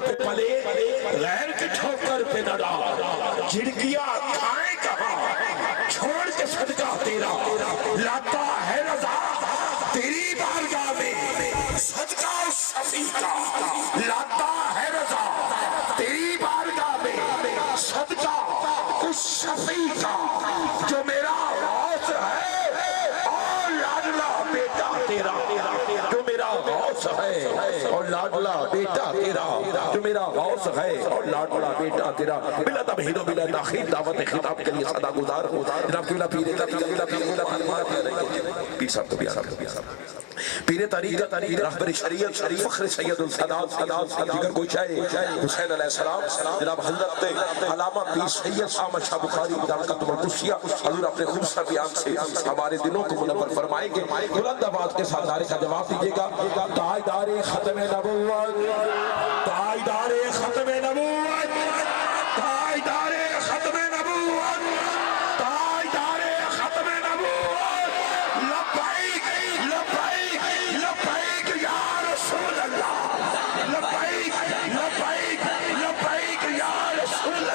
پہ پلے غیر کے ٹھوکر پہ نہ ڈال جھڑکیاں کھائیں کہاں چھوڑ کے صدقہ تیرا لاتا ہے رضا تیری بارگاہ میں صدقہ اس شفیع کا لاتا ہے رضا تیری بارگاہ میں صدقہ اس شفیع کا جو میرا غوث ہے اور لاڈلا بیٹا تیرا جو میرا غوث ہے اور لاڈلا بیٹا تیرا جو میرا غوث ہے اور لاڈلا بیٹا تیرا بلا تمہید و بلا تاخیر دعوت خطاب کے لیے صدا گزار جناب قبلہ پیر صاحب تو پیر طریقت رہبر شریعت فخر سید السادات دیگر کوئی چاہے حسین علیہ السلام جناب حضرت علامہ پیر سید احمد شاہ بخاری دامکتم القدسیہ حضور اپنے خوبصورت بیان سے ہمارے دلوں کو منور فرمائیں گے بلند آواز کے ساتھ نعرے کا جواب دیجیے گا تاجدار ختم نبوت تاجدار ختم نبوت تاجدار ختم نبوت تاجدار ختم نبوت لبیک لبیک لبیک یا رسول اللہ لبیک لبیک لبیک یا رسول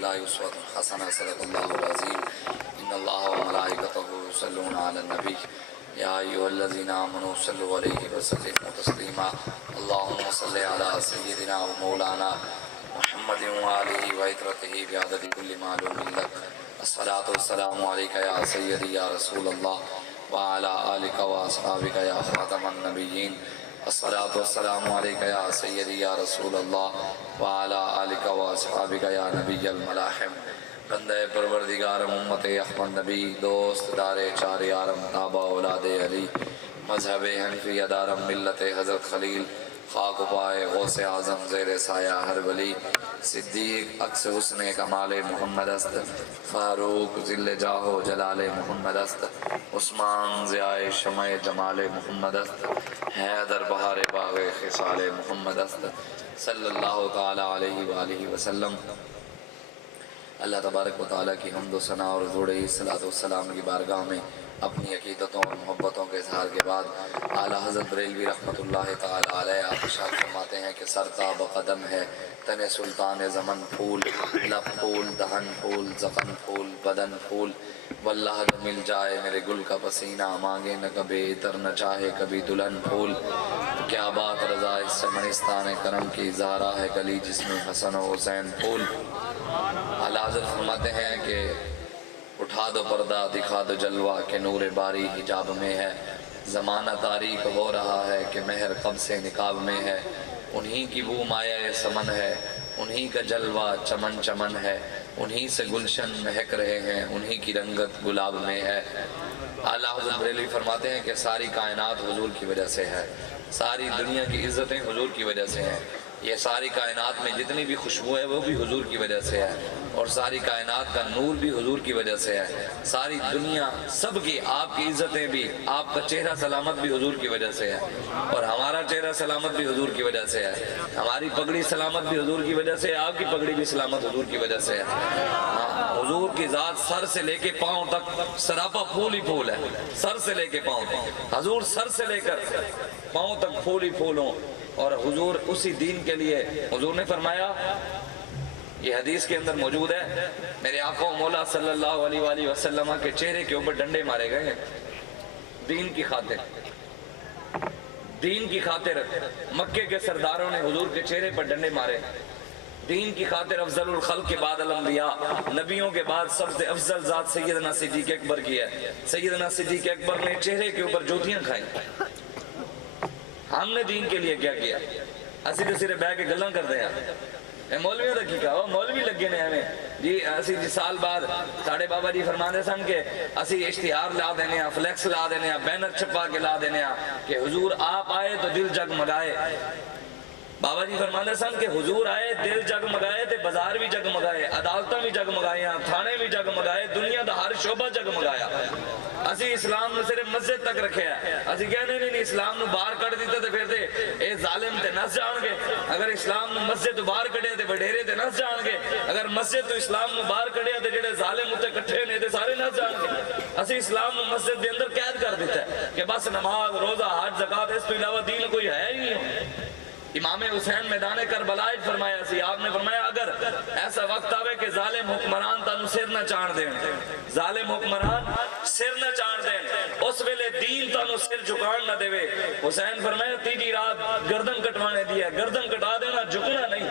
اللہ حسنہ صدق اللہ العظیم ان اللہ وملائکتہ یصلون علی النبی یا ایھا الذین آمنوا صلوا علیہ وسلموا تسلیما اللہم صلی علی سیدنا و مولانا محمد وآلہ وعطرتہ بعدد کل معلوم لک الصلاۃ والسلام علیک یا سیدی یا رسول اللہ وعلی آلک واصحابک یا خاتم النبیین الصلاۃ والسلام علیک یا سیدی یا رسول اللہ وعلی آلک واصحابک یا نبی الملاحم بندہ پروردگار امت احمد نبی دوست دار چار یارم تابع اولاد علی مذہب حنفی دارم ملت حضرت خلیل خاک پائے غوث اعظم زیر سایہ ہر ولی صدیق عکس حسن کمال محمد است فاروق ذل جاہ و جلال محمد است عثمان ضیاء شمع جمال محمد است حیدر بہار باغ خصال محمد است صلی اللہ تعالی علیہ وآلہ وسلم۔ اللہ تبارک و تعالیٰ کی حمد و ثنا اور جوڑے صلاۃ والسلام کی بارگاہ میں اپنی عقیدتوں اور محبتوں کے اظہار کے بعد اعلیٰ حضرت بریلوی رحمۃ اللہ تعالی علیہ آپ ارشاد فرماتے ہیں کہ سرتاب قدم ہے تن سلطان زمن پھول لب پھول دہن پھول زخم پھول بدن پھول واللہ جو مل جائے میرے گل کا پسینہ مانگے نہ کبھی عطر نہ چاہے کبھی دلہن پھول کیا بات رضا اس سے منستان کرم کی زہرا ہے گلی جس میں حسن و حسین پھول۔ اعلیٰ حضرت فرماتے ہیں کہ اٹھا دو پردہ دکھا دو جلوہ کہ نور باری حجاب میں ہے زمانہ تاریک ہو رہا ہے کہ مہر قب سے نقاب میں ہے انہی کی بو مایہ سمن ہے انہی کا جلوہ چمن چمن ہے انہی سے گلشن مہک رہے ہیں انہی کی رنگت گلاب میں ہے۔ اعلیٰ حضرت بریلوی فرماتے ہیں کہ ساری کائنات حضور کی وجہ سے ہے ساری دنیا کی عزتیں حضور کی وجہ سے ہیں یہ ساری کائنات میں جتنی بھی خوشبو ہے وہ بھی حضور کی وجہ سے ہے اور ساری کائنات کا نور بھی حضور کی وجہ سے ہے ساری دنیا سب کی آپ کی عزتیں بھی آپ کا چہرہ سلامت بھی حضور کی وجہ سے ہے اور ہمارا چہرہ سلامت بھی حضور کی وجہ سے ہے ہماری پگڑی سلامت بھی حضور کی وجہ سے ہے آپ کی پگڑی بھی سلامت حضور کی وجہ سے ہے حضور کی ذات سر سے لے کے پاؤں تک سراپا پھول ہی پھول ہے سر سے لے کے پاؤں تک حضور سر سے لے کر پاؤں تک پھول ہی پھول ہوں اور حضور اسی دین کے لیے حضور نے فرمایا یہ حدیث کے اندر موجود ہے میرے آقا و مولا صلی اللہ علیہ وآلہ وسلم کے چہرے کے اوپر ڈنڈے مارے گئے دین کی خاطر مکے کے سرداروں نے حضور کے چہرے پر ڈنڈے مارے دین کی خاطر افضل الخلق کے بعد الانبیاء، نبیوں کے بعد سب سے افضل ذات سیدنا صدیق اکبر کی ہے۔ سیدنا صدیق اکبر نے چہرے کے اوپر جوتیاں کھائیں۔ ہم نے دین کے لیے کیا کیا؟ اسی تو صرف بہ کے گلاں کرتے ہیں۔ اے مولویوں دا کی کہا، مولوی لگے نے ہمیں جی اسی جی سال بعد ساڑھے بابا جی فرمانے سن کہ اسی اشتہار لا دینے ہیں، فلیکس لا دینے ہیں، بینر چھپا کے لا دینے ہیں کہ حضور آپ آئے تو دل جگمگائے۔ بابا جی فرمانے سن کہ حضور آئے دل جگمگائے تے بازار بھی جگمگائے، عدالتاں بھی جگمگائیاں، تھانے بھی جگمگائے، دنیا دا ہر شعبہ جگمگایا۔ اسی اسلام نے صرف مسجد تک رکھے ہے، اسی کہنے نہیں اسلام نو باہر کٹ دیتا تے پھر تے اے ظالم تے نس جان گے۔ اگر اسلام نو مسجد تو باہر کٹے تے وڈیرے تے نس جان گے، اگر مسجد تو اسلام نو باہر کٹے تے جڑے ظالم اتے کٹھے نے تے سارے نس جان گے۔ اسی اسلام نو مسجد دے اندر قید کر دیتا ہے کہ بس نماز روزہ حج زکات اس تو علاوہ دین کوئی ہے ہی نہیں۔ امام حسین میدان کربلا فرمایا سی، آپ نے فرمایا اگر ایسا وقت آوے کہ ظالم حکمران تانوں سر نہ چاڑ دین، ظالم حکمران سر نہ چاڑ دین، اس ویلے دین تانوں سر جھکان نہ دے۔ حسین فرمایا تیجی رات گردن کٹوانے دی ہے، گردن کٹا دینا، جھکنا نہیں۔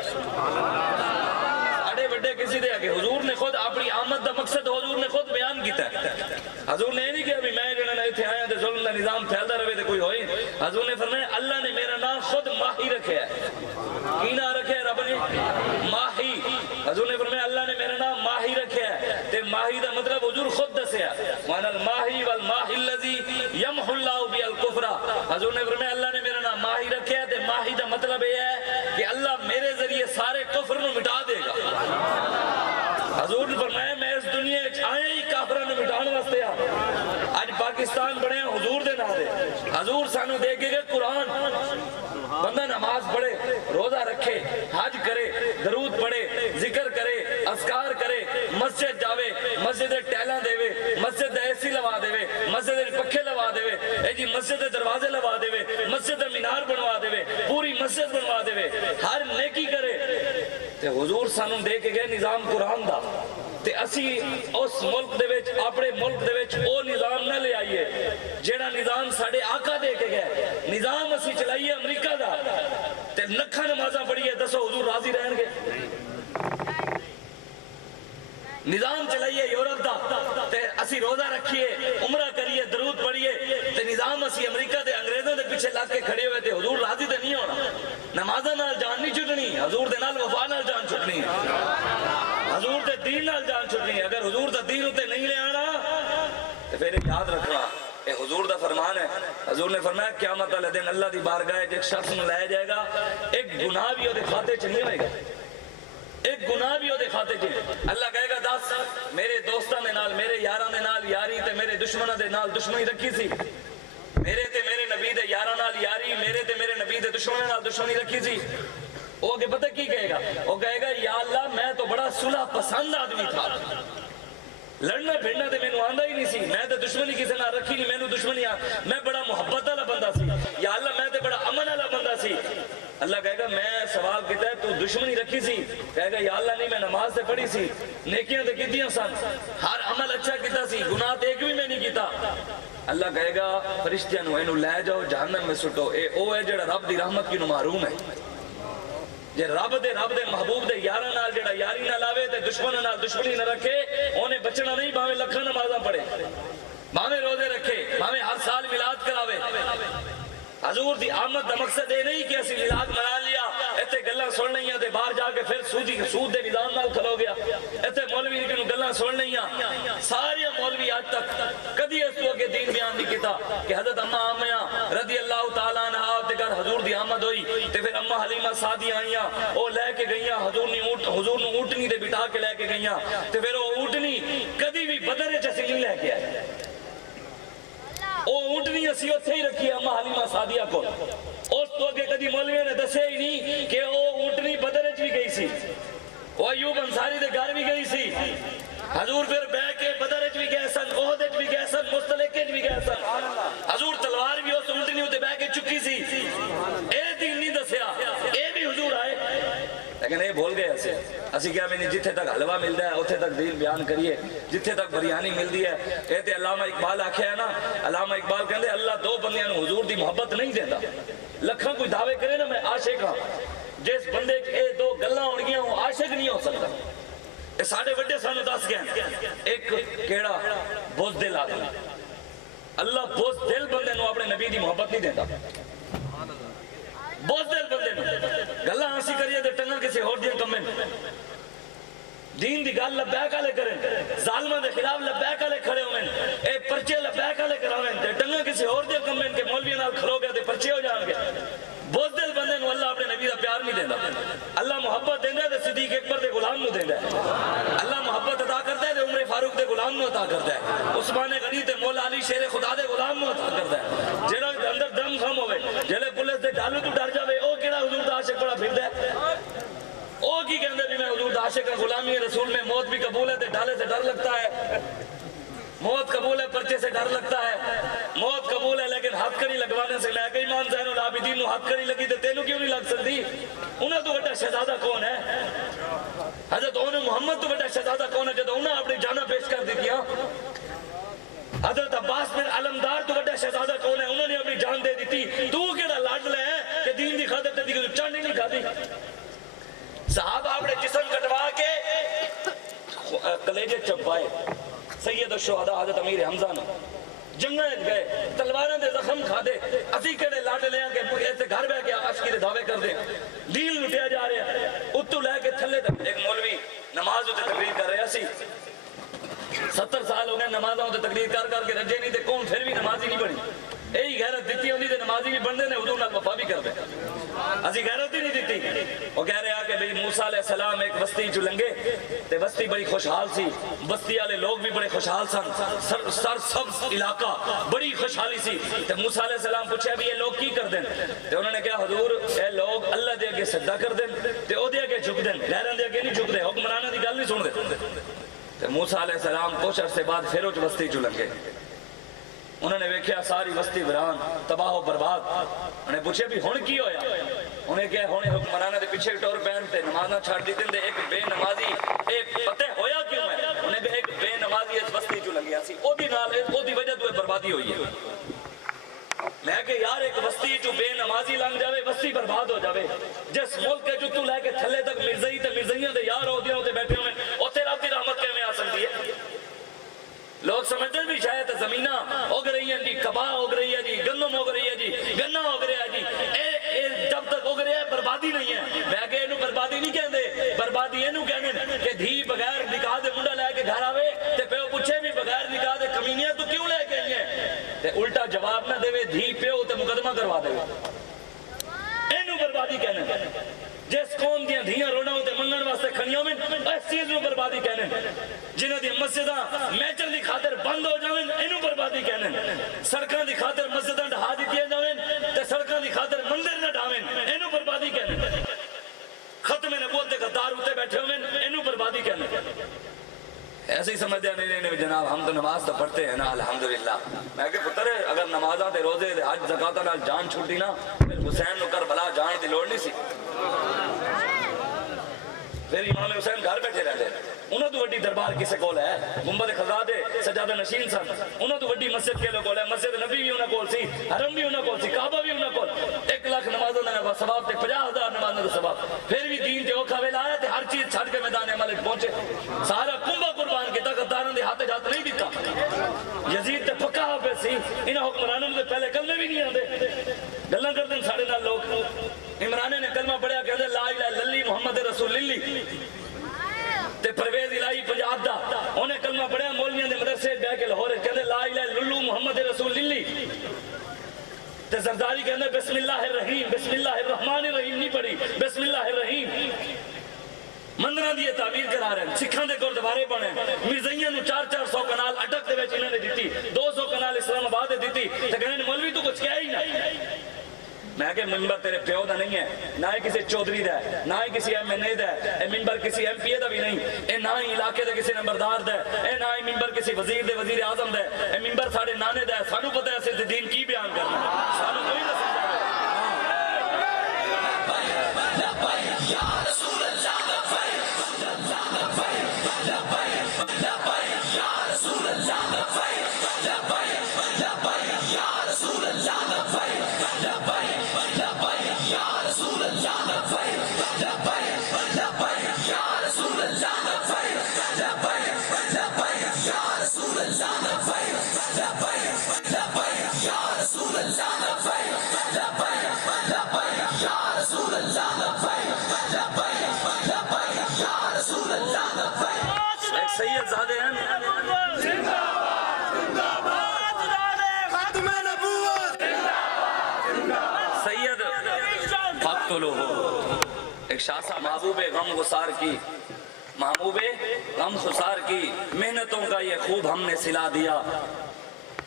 بڑے بڑے کسی دے کہ حضور نے خود اپنی آمد دا مقصد حضور نے خود بیان کیتا ہے۔ حضور نے نہیں کہا بھی میں جنہاں ایتھے آیا تے ظلم دا نظام پھیلدا رہے تے کوئی ہوئی۔ حضور نے فرمایا اللہ نے میرا نام خود ماہی رکھا ہے۔ کی نام رکھا ہے رب نے؟ ماہی۔ حضور نے فرمایا اللہ نے میرا نام ماہی رکھا ہے تے ماہی دا مطلب حضور خود دسیا، وان الماہی والماہی الذی یمحو اللہ بی الکفر۔ حضور نے فرمایا اللہ نے میرا نام ماہی رکھا ہے تے ماہی دا مطلب یہ ہے کہ اللہ میرے ذریعے سارے کفر نو مٹا دے گا۔ حضور نے فرمایا میں اس دنیا وچ آیا ہی کافراں نو مٹان واسطے آ۔ اج پاکستان بنیا حضور دے نام دے، حضور سانو دے کے گئے قرآن۔ بندہ نماز پڑھے، روزہ رکھے، حج کرے، درود پڑھے، ذکر کرے، اذکار کرے، مسجد جاوے، مسجد ٹیلاں دے، مسجد اے سی لوا دے، مسجد پکھے لوا دے، اے جی مسجد دروازے لوا دے، مسجد مینار بنوا دے، پوری مسجد بنوا دے، ہر نیکی کرے۔ تے حضور سانو دے کے گئے نظام قرآن دا، تے اسی اس ملک دے وچ اپنے ملک دے وچ او نظام نہ لے آئیے جیڑا نظام ساڑھے آقا دے کے گئے۔ نظام اسی چلائیے امریکہ دا تے لکھاں نمازاں پڑھیے، دسو حضور راضی رہن گے؟ نظام چلائیے یورپ دا تے اسی روزہ رکھیے، عمرہ کریے، درود پڑھیے، تے نظام اسی امریکہ دے انگریزوں دے پیچھے لگ کے کھڑے ہوئے تے حضور راضی تے نہیں ہونا۔ نمازاں نال جان نہیں چھٹنی، حضور دے نال وفا نال جان چھٹنی، حضور دے دین نال جان چھٹنی۔ اگر حضور دا دین اتے نہیں لے آنا تو پھر یاد رکھنا اے حضور دا فرمان ہے۔ حضور نے فرمایا قیامت والے دن اللہ دی بارگاہ ایک شخص نو لایا جائے گا، ایک گناہ بھی اودے کھاتے چ نہیں ہوئے گا، ایک گناہ بھی اودے کھاتے چ۔ اللہ کہے گا دس میرے دوستاں دے نال، میرے یاراں دے نال یاری تے میرے دشمناں دے نال دشمنی رکھی سی، میرے تے میرے نبی دے یاراں نال یاری، میرے تے میرے نبی دے دشمناں نال دشمنی رکھی سی۔ وہ آگے پتہ کی کہے گا؟ وہ کہے گا یا اللہ میں تو بڑا صلح پسند آدمی تھا، لڑنا بھیڑنا تے میں نو آندا ہی نہیں سی، میں تے دشمنی کسے نہ رکھی نہیں، میں نو دشمنی میں بڑا محبت والا بندہ سی، یا اللہ میں تے بڑا امن والا بندہ سی۔ اللہ کہے گا میں سوال کیتا ہے تو دشمنی رکھی سی؟ کہے گا یا اللہ نہیں، میں نماز تے پڑھی سی، نیکیاں تے کیتیاں سن، ہر عمل اچھا کیتا سی، گناہ تے ایک بھی میں نہیں کیتا۔ اللہ کہے گا فرشتیاں نو اینو لے جاؤ جہنم میں سٹو، اے او ہے جڑا رب دی رحمت کی نو محروم ہے۔ جے رب دے محبوب دے یاراں نال جڑا یاری نہ لاوے تے دشمناں نال دشمنی نہ رکھے، اونے بچنا نہیں، بھاویں لکھاں نمازاں پڑھے، بھاویں روزے رکھے، بھاویں ہر سال میلاد کراوے۔ حضور دی آمد دا مقصد یہ نہیں کہ اسی میلاد منا لیا، ایتھے گلاں سن لئیاں تے باہر جا کے پھر سود دے نظام نال کھلو گیا، ایتھے مولوی نے گلاں سن لئیاں۔ سارے مولوی آج تک کدی اس تو اگے دین بیان نہیں کیتا کہ حضرت اماں آمنہ رضی اللہ تعالیٰ عنہ تے گھر حضور دی آمد ہوئی تے پھر اماں حلیمہ سعدی آئیاں، او لے کے گئیاں حضور نو اونٹنی دے بٹھا کے لے کے گئیاں تے پھر او اونٹنی کدی بھی بدر وچ اسی نہیں لے کے آئے، او اونٹنی اسی اتھے ہی رکھی اماں حلیمہ سعدیہ کو۔ اس تو اگے کدی مولویوں نے دسے ہی نہیں کہ او اونٹنی بدر وچ بھی گئی سی، او ایوب انصاری دے گھر بھی گئی سی، حضور پھر بہ کے بدر وچ بھی گئے سن، احد وچ بھی گئے سن، مستلق وچ بھی گئے سن، حضور تلوار بھی اس اونٹنی تے بہ کے چکی سی۔ اے دین نہیں دسیا، اے بھی حضور آئے لیکن اے بھول گئے اسی کیا میں جتھے تک حلوہ ملتا ہے اتھے تک دین بیان کریے، جتھے تک بریانی ملتی ہے۔ اے تے علامہ اقبال آکھیا ہے نا، علامہ اقبال کہندے اللہ دو بندیاں نو حضور دی محبت نہیں دیندا، لکھاں کوئی دعوے کرے نا میں عاشق ہاں، جس بندے اے دو گلاں ہون گیاں وہ عاشق نہیں ہو سکتا. اے ساڈے وڈے سانو دس گئے ایک کیڑا بزدل آدمی. اللہ بزدل بندے نو اپنے نبی دی محبت نہیں دیندا. بزدل بندے نو گلاں ہنسی کریے تے ٹنگا کسی ہور دی کمے دین دی گل لبیک والے کریں, ظالماں دے خلاف لبیک والے کھڑے ہوئے, اے پرچے لبیک والے کراویں تے ٹنگا کسی ہور دے کمیں کے مولوی نال کھلو گئے تے پرچے ہو جان گے. بزدل بندے نو اللہ اپنے نبی دا پیار نہیں دیندا. اللہ محبت دیندا تے صدیق اکبر دے غلام نو دیندا ہے. اللہ محبت عطا کردا ہے تے عمر فاروق دے غلام نو عطا کردا ہے. عثمان غنی تے مولا علی شیر خدا دے غلام نو عطا کردا ہے. جڑا اندر دم خم ہوے, جڑے پولیس دے ڈالو تو ڈر جاوے, او کیڑا حضور دا عاشق بڑا پھردا ہے. او کی کہندے بھی میں حضور دا عاشق ہاں, غلامی رسول میں موت بھی قبول ہے تے ڈالے سے ڈر لگتا ہے. موت قبول ہے, پرچے سے ڈر لگتا ہے. موت قبول ہے لیکن ہاتھ کڑی لگوانے سے. میں کہ امام زین العابدین نو ہاتھ کڑی لگی تے تینوں کیوں نہیں لگ سکتی؟ انہاں تو بڑا شہزادہ کون ہے؟ حضرت انہوں محمد تو بڑا شہزادہ کون ہے جدو انہاں اپنی جاناں پیش کر دیتیاں؟ حضرت عباس بن علمدار تو بڑا شہزادہ کون ہے, انہوں نے اپنی جان دے دیتی. تو کیڑا لاڈلا ہے کہ دین دی خاطر تے دی چانڈ نہیں کھادی. صحابہ اپنے جسم کٹوا کے کلیجے چپائے. سید الشہداء حضرت امیر حمزہ نے جنگاں گئے, تلواراں دے زخم کھا دے. اسی کہڑے لاڈے لے کے ایسے گھر بیٹھ کے عاشقی دے دعوے کر دے. دین لٹیا جا رہا ہے, اتو لے کے تھلے تک. ایک مولوی نماز تے تقریر کر رہا سی, 70 سال ہو گئے نمازاں تے تقریر کر کر کے رجے نہیں تے قوم پھر بھی نمازی نہیں بنی. یہی غیرت دیتی ہوندی تے نمازی بھی بنتے نے, حضور نال وفا بھی کرتے. اسی غیرت ہی نہیں دیتی. وہ کہہ رہا کہ بھئی موسیٰ علیہ السلام ایک بستی چ لنگے تے بستی بڑی خوشحال سی. بستی والے لوگ بھی بڑے خوشحال سن, سر سبز علاقہ, بڑی خوشحالی سی. تے موسیٰ علیہ السلام پوچھا بھی یہ لوگ کی کر دیں؟ تے انہوں نے کہا حضور اے لوگ اللہ دے اگے سجدہ کر دیں تے او دے اگے جھک دیں, غیراں دے اگے نہیں جھک دے, حکمراناں دی گل نہیں سن دے. تے موسیٰ علیہ السلام کچھ عرصے بعد پھر اس بستی چ لنگے. انہوں نے ویکھیا ساری بستی ویران, تباہ و برباد. انہوں نے پوچھے بھی ہن کی ہویا؟ انہیں کہا ہن حکمراناں دے پیچھے ٹور پین تے نمازاں چھڈ دتی تے ایک بے نمازی اے پتہ ہویا کیوں ہے؟ انہیں کہا ایک بے نمازی اس بستی چ لگیا سی, او دی نال او دی وجہ تو بربادی ہوئی ہے. میں کہ یار ایک بستی چ بے نمازی لنگ جاوے بستی برباد ہو جاوے. جس ملک کے جو تو لے کے تھلے تک مرزائی تے مرزائیاں دے یار ہو دیاں تے بیٹھے ہوئے, اوتھے رب دی رحمت کیویں آ سکتی ہے؟ لوگ سمجھتے بھی شاید زمینہ اگ رہی ہیں جی, کباہ اگ رہی ہے جی, گندم اگ رہی ہے جی, گنا اگ رہا ہے جی. جب تک اگ رہا ہے بربادی نہیں ہے. میں کہ اینو بربادی نہیں کہندے, بربادی اینو کہندے کہ دھی بغیر نکاح دے منڈا لے کے گھر آوے تے پیو پوچھے بھی بغیر نکاح دے کمینیاں تو کیوں لے کے آئی ہیں, تے الٹا جواب نہ دے دھی پیو تے مقدمہ کروا دے. اینو بربادی کہنے. جس قوم دیاں دھیاں رونا ہوتے منگن واسطے کھڑیاں میں اس چیز نو بربادی کہنے. جنہ دی مسجداں میچر دی خاطر بند ہو جاویں اینو بربادی کہنے. سڑکاں دی خاطر مسجداں ڈھا دتیاں جاویں تے سڑکاں دی خاطر مندر نہ ڈھاویں اینو بربادی کہنے. ختم نبوت دے غدار اوتے بیٹھے ہوئے اینو بربادی کہنے. ایسے ہی سمجھتے نہیں جناب ہم تو نماز تو پڑھتے ہیں نا الحمدللہ. میں کہ پتر اگر نمازاں تے روزے تے حج زکاتاں نال جان چھٹی نا پھر حسین نو کربلا جان دی لوڑ نہیں سی. پھر امام حسین گھر بیٹھے رہتے. انہوں تو وڈی دربار کسے کول ہے, گنبد خزا دے سجادہ نشین سن. انہوں تو وڈی مسجد کے کول ہے, مسجد نبی بھی انہاں کول سی, حرم بھی انہاں کول سی, کعبہ بھی انہاں کول. 1 لاکھ نمازوں دا ثواب تے 50,000 نمازوں دا ثواب. پھر بھی دین تے اوکھا ویلا آیا تے ہر چیز چھڈ کے میدان عمل وچ پہنچے. سارا کنبہ قربان کیتا, غداراں دے ہاتھ جات نہیں دتا. یزید تے پکا حافظ سی, انہاں حکمرانوں دے پہلے کلمے بھی نہیں آندے. گلاں کردے ساڈے نال لوگ. عمران نے کلمہ پڑھیا کہندے لا الہ الا اللہ محمد رسول اللہ. تے پرویز الہی پنجاب دا انہیں کلمہ پڑھیا مولویاں دے مدرسے بیٹھ کے لاہور کہندے لا الہ الا اللہ محمد رسول اللہ. تے زرداری کہندے بسم اللہ الرحیم, بسم اللہ الرحمن الرحیم نہیں پڑھی, بسم اللہ الرحیم. مندراں دی تعمیر کرا رہے ہیں, سکھاں دے گردوارے بنے, مرزائیاں نو 400 کنال اٹک دے وچ انہاں نے دتی, 200 کنال اسلام آباد دے دتی. تے کہندے مولوی تو کچھ کہا ہی نہ. میں کہ منبر تیرے پیو دا نہیں ہے, نہ ہی کسی چودھری دا ہے, نہ ہی کسی ایم این اے دا ہے, اے منبر کسی ایم پی اے دا بھی نہیں, اے نہ ہی علاقے دا کسی نمبردار دا ہے, اے نہ ہی منبر کسی وزیر دے وزیر اعظم دا ہے, اے منبر ساڑے نانے دا ہے. سانو پتہ ہے اسے دین کی بیان کرنا ہے, سانو کوئی نہ سمجھا. یا رسول اللہ شاہ صاحب محبوب غم گسار کی محنتوں کا یہ خوب ہم نے سلا دیا،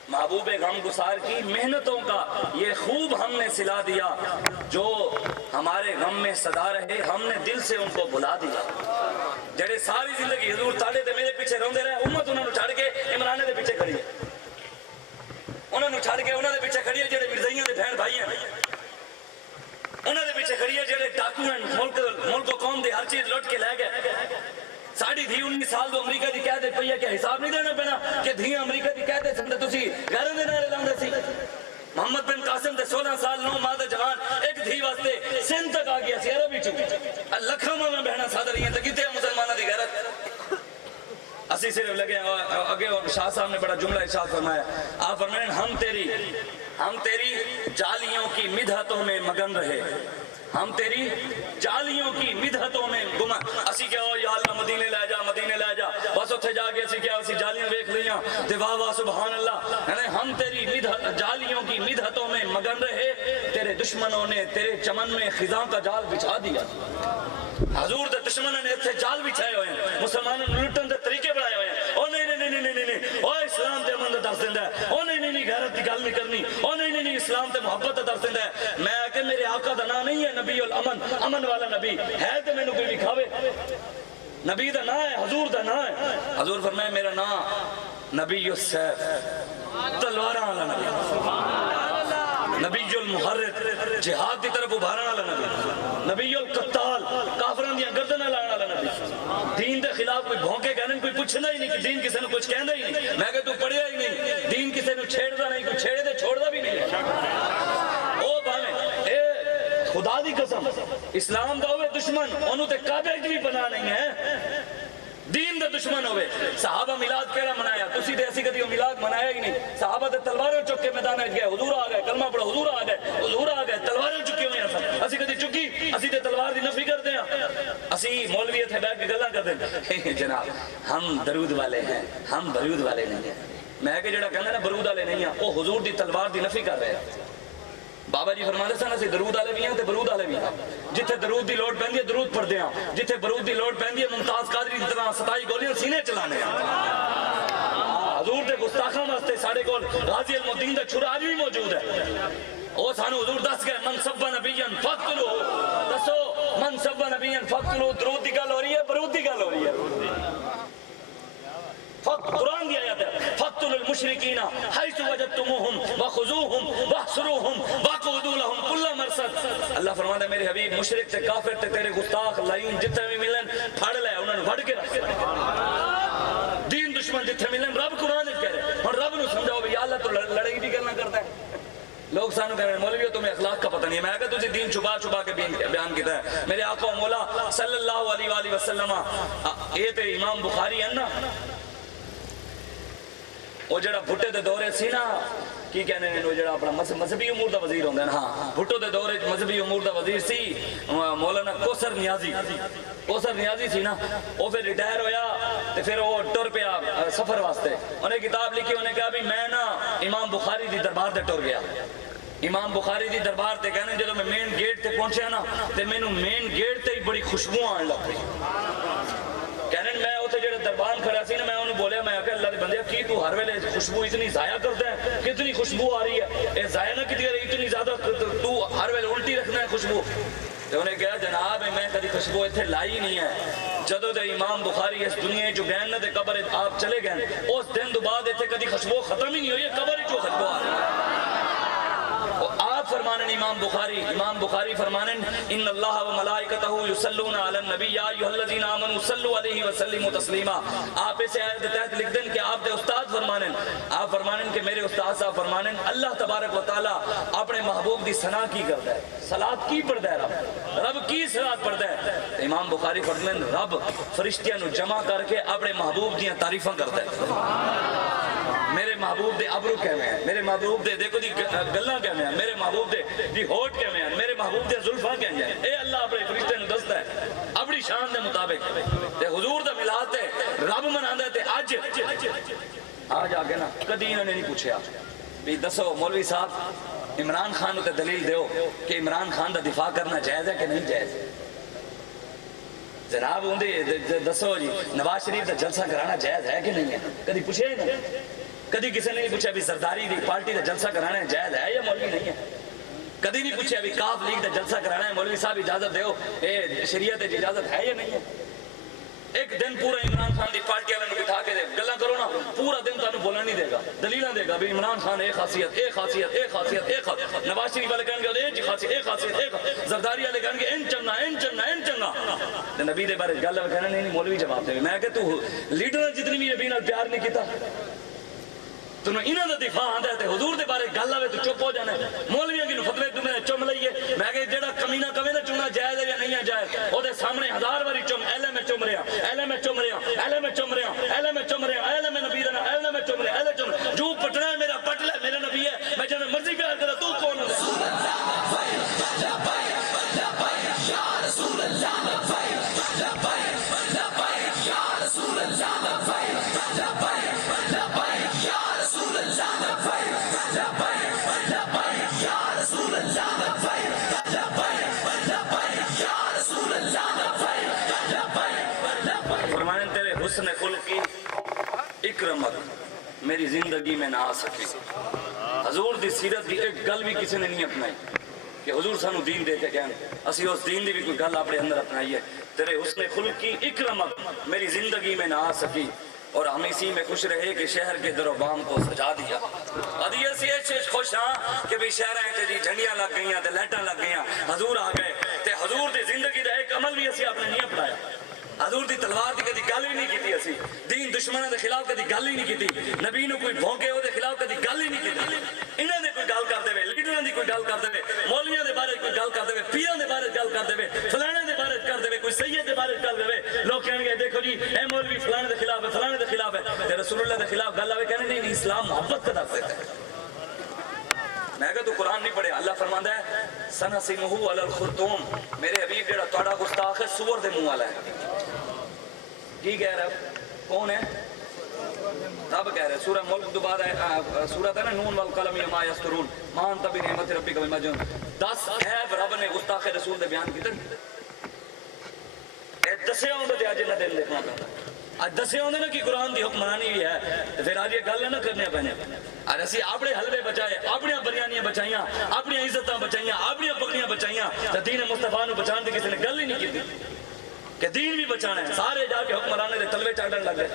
محبوب غم گسار کی محنتوں کا یہ خوب ہم نے سلا دیا، جو ہمارے غم میں صدا رہے ہم نے دل سے ان کو بھلا دیا۔ جڑے ساری زندگی حضور تاڑے دے میرے پیچھے روندے رہے، امت انہوں نے چھڑ کے عمران دے پیچھے کھڑی ہے، انہوں نے چھڑ کے انہوں نے پیچھے کھڑی ہے جڑے مرزائیاں دے بہن بھائی ہیں، انہوں نے پیچھے کھڑی ہے جڑے ڈاکو ہیں، ملک و قوم دے ہر چیز لوٹ کے لے گئے۔ ساڑی دھی 19 سال تو امریکہ دی قید پئی ہے، کہ حساب نہیں دینا پینا کہ دھی امریکہ دی قید سن تسی غیروں دے نعرے لاندے سی۔ محمد بن قاسم تے 16 سال 9 ماہ دے جوان ایک دھی واسطے سندھ تک آ گیا سی، عرب وچ لکھاں ماں بہنا سادہ رہی ہیں تے کتے مسلماناں دی غیرت۔ اسی صرف لگے اگے شاہ صاحب نے بڑا جملہ ارشاد فرمایا، آپ فرمائیں ہم تیری جالیوں کی مدحتوں میں مگن رہے، ہم تیری جالیوں کی مدحتوں میں گما اسی کیا ہو یا اللہ مدینے لے جا بس اتھے جا کے اسی کیا اسی جالیاں دیکھ لیاں تے واہ واہ سبحان اللہ، یعنی ہم تیری جالیوں کی مدحتوں میں مگن رہے، تیرے دشمنوں نے تیرے چمن میں خزاں کا جال بچھا دیا۔ حضور دے دشمنوں نے اتھے جال بچھائے ہوئے ہیں، مسلمانوں نے لٹن دے طریقے بڑھائے ہوئے ہیں۔ او نہیں او اسلام تے امن دا درس دیندا ہے، او نہیں غیرت دی گل نہیں کرنی، او نہیں اسلام تے محبت دا درس دیندا ہے۔ میں کہ میرے آقا دا نام نہیں ہے نبی الامن، امن والا نبی ہے تے مینوں کوئی لکھاوے، نبی دا نام ہے، حضور دا نام ہے۔ حضور فرمایا میرا نام نبی السیف، تلواراں والا نبی، نبی المحرر، جہاد دی طرف ابھارن والا نبی، نبی القتال، کافراں دیاں گردناں لانے والا نبی۔ دین دے خلاف کوئی بھونکے کہنے کوئی پوچھنا ہی نہیں کہ دین کسے نوں کچھ کہندا ہی نہیں، میں کہ تو پڑھیا ہی نہیں، دین کسے نوں چھیڑدا نہیں، کوئی چھیڑے تے چھوڑدا بھی نہیں۔ او بھاویں اے خدا دی قسم اسلام دا ہوئے دشمن انہوں تے کعبے کی بھی پناہ نہیں ہے، دین دا دشمن ہوئے۔ صحابہ میلاد کیڑا منایا؟ تسی تے اسی کدی میلاد منایا ہی نہیں۔ صحابہ تے تلواریں چک کے میدان وچ گئے، حضور آ گئے، کلمہ پڑھو، حضور آ گئے، تلواریں چکی ہوئی ہیں، اسی کدی چکی، اسی تے تلوار دی نفی کرتے ہیں، اسی مولوی اتھے بیٹھ کے گلاں کرتے ہیں جناب ہم درود والے ہیں، ہم برود والے نہیں ہیں۔ میں کہ جڑا کہندا نا برود والے نہیں ہیں، او حضور دی تلوار دی نفی کر رہے ہیں۔ بابا جی فرماتے سن اسی درود والے بھی ہیں تے برود والے بھی ہیں، جتھے درود دی لوڑ پیندی ہے درود پڑھدے ہیں، جتھے برود دی لوڑ پیندی ہے ممتاز قادری دی طرح 27 گولیاں سینے چلانے ہیں۔ حضور دے گستاخاں واسطے ساڈے کول غازی المدین دا چھرا اج بھی موجود ہے، او سانو حضور دس گئے من سب نبیا فقتلو، دسو من سب نبیا فقتلو، درود دی گل ہو رہی ہے برود دی گل ہو رہی ہے؟ قرآن کی آیت ہے فقتلوا المشرکین حیث وجدتموہم وخذوہم واحصروہم وقعدوا لہم کل مرصد۔ اللہ فرماتا ہے میرے حبیب مشرک تے کافر تے تیرے گستاخ لائن جتنے بھی ملن پھڑ لے انہوں نے وڑ کے رکھ دین دشمن جتنے ملن رب قرآن کہہ رہے اور رب نو سمجھاؤ بھی اللہ تو لڑائی بھی کرنا کرتا ہے۔ لوگ سانو کہہ رہے ہیں مولویو تمہیں اخلاق کا پتہ نہیں ہے، میں کہا تجھے دین چھپا کے بیان کیتا ہے۔ میرے آقا و مولا صلی اللہ علیہ وآلہ وسلم یہ تے امام بخاری ہے نا، وہ جڑا بھٹے دے دورے سی نا کی کہنے ہیں وہ جڑا اپنا مذہبی امور دا وزیر ہوندے ہیں، ہاں بھٹو دے دورے مذہبی امور دا وزیر سی مولانا کوثر نیازی سی نا، وہ پھر ریٹائر ہویا تے پھر وہ ٹر پیا سفر واسطے، انہیں کتاب لکھی، انہیں کہا بھی میں نا امام بخاری دی دربار تے ٹر گیا، امام بخاری دی دربار تے کہنے جدو میں مین گیٹ تے پہنچیا نا تے میں نو مین گیٹ تے ہی بڑی خوشبو آن لگ گئی، کہنے میں اتنے جڑے دربان کھڑا سی نا میں انہوں بولیا میں کہ اللہ دے بندے کی تو ہر ویلے خوشبو اتنی ضائع کرتا ہے، کتنی خوشبو آ رہی ہے، اے ضائع نہ کیتی رہی اتنی زیادہ تو ہر ویلے الٹی رکھنا ہے خوشبو۔ تو انہیں کہا جناب میں کدی خوشبو اتنے لائی نہیں ہے، جدو دے امام بخاری اس دنیا جو گئے نا تے قبر آپ چلے گئے اس دن دو بعد اتنے کدی خوشبو ختم ہی نہیں ہوئی، قبر جو خوشبو آ رہی ہے۔ آپ فرمانن امام بخاری فرمانن ان اللہ و ملائکتہ یصلون علی النبی یا ایھا الذین آمنوا صلوا علیہ وسلموا تسلیما۔ آپ اسے آیت تحت لکھ دیں کہ آپ دے استاد فرمانن کہ میرے استاد صاحب فرمانن اللہ تبارک و تعالی اپنے محبوب دی ثنا کی کرتا ہے، صلاۃ کی پڑھتا ہے، رب کی صلاۃ پڑھتا ہے۔ امام بخاری فرمانن رب فرشتیاں نو جمع کر کے اپنے محبوب دیاں تعریفاں کرتا ہے، میرے محبوب دے ابرو کیویں ہیں، میرے محبوب دے دیکھو دی گلاں کیویں ہیں، میرے محبوب دے دی ہوٹ کیویں ہیں، میرے محبوب دے زلفاں کیویں ہیں، اے اللہ اپنے فرشتے نوں دسدا ہے اپنی شان دے مطابق۔ تے حضور دا میلاد تے رب مناندا ہے تے اج آ کے نا کدی انہوں نے نہیں پوچھیا بھی دسو مولوی صاحب عمران خان تے دلیل دیو کہ عمران خان دا دفاع کرنا جائز ہے کہ نہیں جائز، جناب دسو جی نواز شریف کا جلسہ کرانا جائز ہے کہ نہیں ہے؟ کدی پوچھے ہی نہیں، کدی کسی نے نہیں پوچھا بھی زرداری دی پارٹی کا جلسہ کرانا جائز ہے یا مولوی نہیں ہے؟ کدی نہیں پوچھا بھی کاف لیگ کا جلسہ کرانا ہے مولوی صاحب اجازت دیو، اے شریعت اجازت ہے یا نہیں ہے؟ ایک دن پورا عمران خان دی پارٹی والے بٹھا کے گلا کرو نا، پورا دن تمہیں بولنا نہیں دے گا، دلیلاں دے گا بھی عمران خان اے خاصیت اے خاصیت اے خاصیت اے خاصیت، نواز شریف والے کہیں گے اے جی خاصیت اے خاصیت اے خاصیت، زرداری والے کہیں گے این چنگا این چنگا این چنگا، تے نبی دے بارے گل کہنا نہیں مولوی جواب دے۔ میں کہ تو لیڈر جتنی بھی نبی نال پیار نہیں کیتا، تنوں انہاں دا دفاع آندا ہے تے حضور دے بارے گل آوے تو چپ ہو جانا ہے۔ مولویاں کی فتوے تو میں چم لئیے، میں کہ جڑا کمینہ کہے نا چونا جائز ہے یا نہیں ہے جائز، او دے سامنے ہزار باری چم، ایلے میں چم رہا ایلے میں چم رہا ایلے میں چم رہا ایلے میں چم رہا ایلے میں نبی دا ایلے میں چم رہا ایلے چم، جو پٹنا ہے میرا پٹ لے، میرا نبی ہے، میں جنے مرضی پیار کرا، تو کون ہے؟ فرمانے تیرے حسن خلق کی اکرمت میری زندگی میں نہ آ سکی۔ حضور دی سیرت دی ایک گل بھی کسی نے نہیں اپنائی کہ حضور سانو دین دے کے گئے، اسی اس دین دی بھی کوئی گل اپنے اندر اپنائی ہے۔ تیرے حسن خلق کی اکرمت میری زندگی میں نہ آ سکی، اور ہم اسی میں خوش رہے کہ شہر کے در و بام کو سجا دیا۔ ادھی اسی خوش ہاں کہ بھی شہر ہیں جی جھنڈیاں لگ گئیاں تے لائٹاں لگ گئیاں، حضور آ گئے تے حضور دی زندگی دا ایک عمل بھی اسی اپنے نہیں اپنایا۔ حضور دی تلوار دی کدی گل ہی نہیں کیتی، اسی دین دشمنوں دے خلاف کدی گل ہی نہیں کیتی، نبی نو کوئی بھونکے او دے خلاف کدی گل ہی نہیں کیتی۔ انہاں دے کوئی گل کر دے، لیڈراں دی کوئی گل کر دے، مولویاں دے بارے کوئی گل کر دے، پیراں دے بارے گل کر دے، فلانے دے بارے کر دے، کوئی سید دے بارے کر دے، لوگ کہیں گے دیکھو جی اے مولوی فلانے دے خلاف ہے فلانے دے خلاف ہے، تے رسول اللہ دے خلاف گل آوے کہنے نہیں اسلام محبت کا درس دیتا ہے۔ میں کہا تو قرآن نہیں پڑھے، اللہ فرماندا ہے سنسمہ علی الخرطوم، میرے حبیب جڑا تہاڈا گستاخ ہے سور دے منہ والا ہے۔ کی کہہ رہا ہے؟ کون ہے؟ تب کہہ رہے سورہ ملک دوبارہ سورہ ہے نا نون والقلم وما یسطرون ما انت بنعمت ربک بمجنون۔ 10 عیب رب نے گستاخ رسول دے بیان کیتے، اے دسے ہوندے تے اج نہ دل دیکھنا پیندا، اج دسے ہوندے نا کہ قرآن دی حکمرانی بھی ہے تے پھر اج یہ گل نہ کرنے پینے، اور اسی اپنے حلوے بچائے، اپنی بریانیاں بچائیاں، اپنی عزتاں بچائیاں، اپنی بکریاں بچائیاں، تے دین مصطفیٰ نو بچان دی کسی نے گل ہی نہیں کیتی کہ دین بھی بچانا ہے۔ سارے جا کے حکمرانے دے تلوے چاٹن لگ گئے۔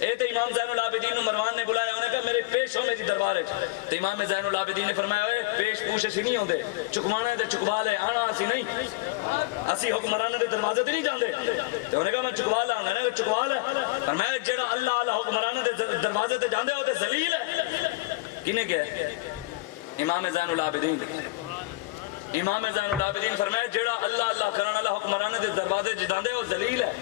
اے تے امام زین العابدین نو مروان نے بلایا، انہوں نے کہا میرے پیش ہو میری دربار ہے، تے امام زین العابدین نے فرمایا اے پیش پوش اسی نہیں ہوندے، چکوانا تے چکوا لے، آنا اسی نہیں، اسی حکمرانے دے دروازے تے نہیں جاندے۔ تے انہوں نے کہا میں چکوا لاں گا، نے چکوا لے، فرمایا جڑا اللہ اللہ حکمرانے دے دروازے تے جاندے او تے ذلیل ہے۔ کنے کہا؟ امام زین العابدین۔ امام زین العابدین فرمایا جڑا اللہ اللہ کرن والا حکمرانے دے دروازے جاندے او ذلیل ہے۔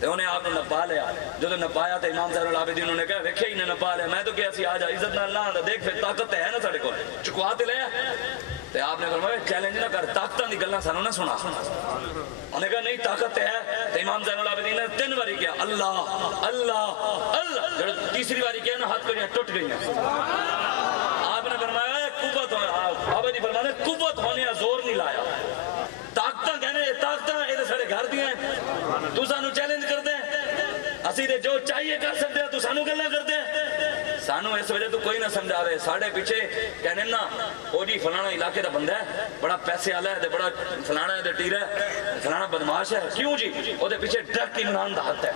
تے انہیں آپ نے نپا لیا، جو نپایا تے امام زین العابدین نے کہا ویکھے ہی نے نپا لیا، میں تو کیا سی آ جا عزت نال نہ آندا، دیکھ پھر طاقت ہے نا ساڈے کول، چکوا تے لے۔ تے آپ نے فرمایا چیلنج نہ کر، طاقتاں دی گلاں سانوں نہ سنا۔ انہوں نے کہا نہیں طاقت ہے، تے امام زین العابدین نے 3 باری کہا اللہ اللہ اللہ، جب تیسری باری کہا نا ہاتھ کڑیاں ٹوٹ گئیاں۔ آپ نے فرمایا قوت بابا جی فرمانے قوت ہونے زور نہیں لایا، طاقتاں کہنے طاقتاں یہ سارے گھر دیا ہیں، تو سانو چیلنج کر دیں، اسی دے جو چاہیے کر سکتے ہیں، تو سانو گلہ کر دیں، سانو اس وجہ تو کوئی نہ سمجھاوے، ساڑھے پیچھے کہنے نا او جی فلانا علاقے دا بندہ ہے، بڑا پیسے والا ہے، بڑا فلانا ہے ٹیر ہے، فلانا بدماش ہے، کیوں جی؟ او دے پیچھے ڈائریکٹ عمران دا ہاتھ ہے،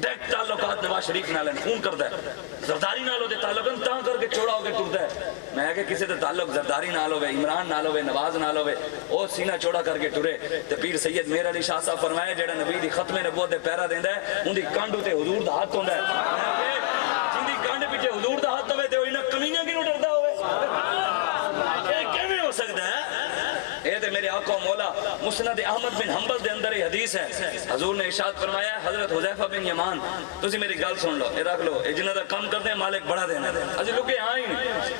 ڈائریکٹ تعلقات نواز شریف نال فون کردا ہے، زرداری نال دے تعلق تاں کر کے چھوڑا ہو کے ٹردا ہے۔ میں کہ کسی دے تعلق زرداری نال ہوے، عمران نال ہوے، نواز نال ہوے، او سینہ چوڑا کر کے ٹرے۔ تے پیر سید میر علی شاہ صاحب فرمایا جڑا نبی دی ختم نبوت دے پیرا دیندا ہے اون دی کنڈ تے حضور دا ہاتھ ہوندا ہے، جن دی کنڈ پیچھے حضور دا ہاتھ ہوے تے انہاں کمیاں کیوں ڈردا ہوے؟ اے کیویں ہو سکدا ہے؟ اے تے میرے آقا مولا مسند احمد بن حنبل دے اندر یہ حدیث ہے، حضور نے ارشاد فرمایا حضرت حذیفہ بن یمان، تسی میری گل سن لو، اے رکھ لو، اے جنہاں دا کم کردے ہیں مالک بڑا دینا ہے، اسی لوگ ہاں ہی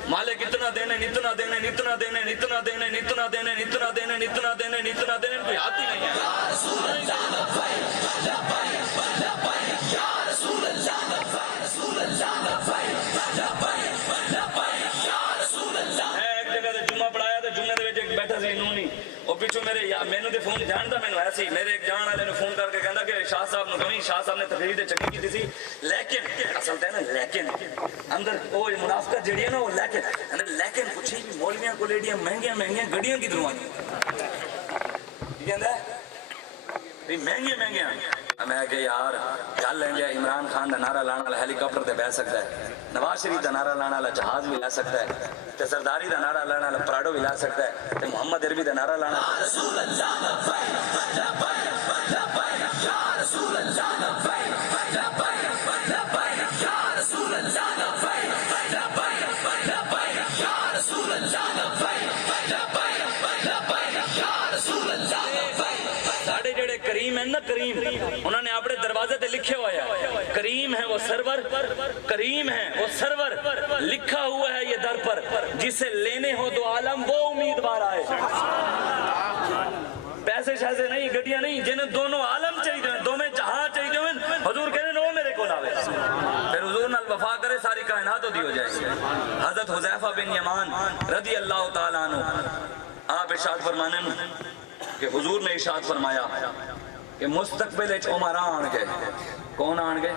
مالک اتنا دینے اتنا دینے اتنا دینے اتنا دینے اتنا دینے اتنا دینے اتنا دینے اتنا دینے، کوئی ہاتھ ہی نہیں ہے۔ ایک جگہ تے جمعہ پڑھایا تے جمعے دے وچ بیٹھا سی نونی، او پیچھے میرے مینوں تے فون جاندا مینوں ایسی ایک جان والے نے فون کر کے کہندا کہ شاہ صاحب نو کہیں شاہ صاحب نے تقریر تے چنگی کیتی سی لیکن اصل تے نا لیکن اندر وہ منافقت جڑی ہے نا وہ لیکن پوچھی کہ مولویاں کو لیڈیاں مہنگیاں گڈیاں کدھروں آئیں کہندا بھی مہنگیاں میں کہ یار گل ہے عمران خان دا نعرہ لانے والا ہیلی کاپٹر تے بہ سکتا ہے نواز شریف دا نعرہ لانے والا جہاز بھی لا سکتا ہے تے زرداری دا نعرہ لانے والا پراڈو بھی لا سکتا ہے تے محمد عربی دا نعرہ لانا کریم ہے نا کریم انہوں نے اپنے دروازے تے لکھے ہوا ہے کریم ہے وہ سرور کریم ہے وہ سرور لکھا ہوا ہے یہ در پر جسے لینے ہو دو عالم وہ امیدوار آئے پیسے شیسے نہیں گڈیاں نہیں جنہیں دونوں عالم چاہیے دو میں جہاں چاہیے حضور کہنے وہ میرے کو لاوے پھر حضور نال وفا کرے ساری کائنات دی ہو جائے گی حضرت حذیفہ بن یمان رضی اللہ تعالیٰ عنہ آپ ارشاد فرمانے کہ حضور نے ارشاد فرمایا کہ مستقبل عمران آن گے کون آن گے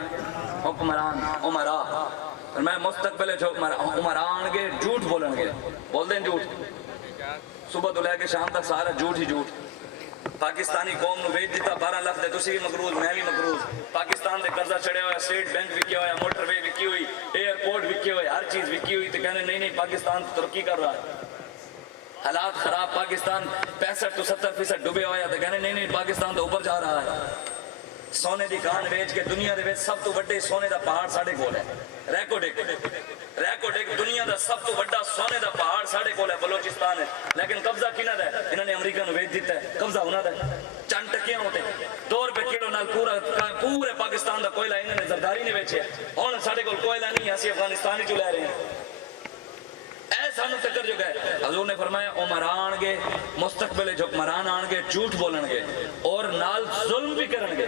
حکمران عمرہ اور میں مستقبل عمران آن گے جھوٹ بولن گے بول دیں جھوٹ صبح تو لے کے شام تک سارا جھوٹ ہی جھوٹ پاکستانی قوم نو بیچ دیتا 12 لاکھ دے تسی بھی مقروض میں بھی مقروض پاکستان دے قرضہ چڑھیا ہوا اسٹیٹ بینک وکیا ہوا موٹر وے وکی ہوئی ایئرپورٹ وکے ہوئے ہر چیز وکی ہوئی تو کہنے نہیں پاکستان ترقی کر رہا ہے حالات خراب پاکستان 65 to 70% ڈوبے ہویا تو کہنے نہیں پاکستان تو اوپر جا رہا ہے سونے دی کان بیچ کے دنیا دے وچ سب تو بڑے سونے دا پہاڑ ساڈے کول ہے ریکوڈک دنیا دا سب تو بڑا سونے دا پہاڑ ساڈے کول ہے بلوچستان ہے لیکن قبضہ کنا دا ہے انہوں نے امریکہ نو بیچ دیتا ہے قبضہ انہاں دا ہے چند ٹکیاں ہوتے 2 روپے کلو نال پورے پاکستان دا کوئلہ انہوں نے زرداری نے بیچے ہن ساڈے کول کوئلہ نہیں اسی افغانستان ہی چ لے رہے ہیں سانو ٹکر جو گئے حضور نے فرمایا عمران گے مستقبل حکمران آن گے جھوٹ بولن گے اور نال ظلم بھی کرن گے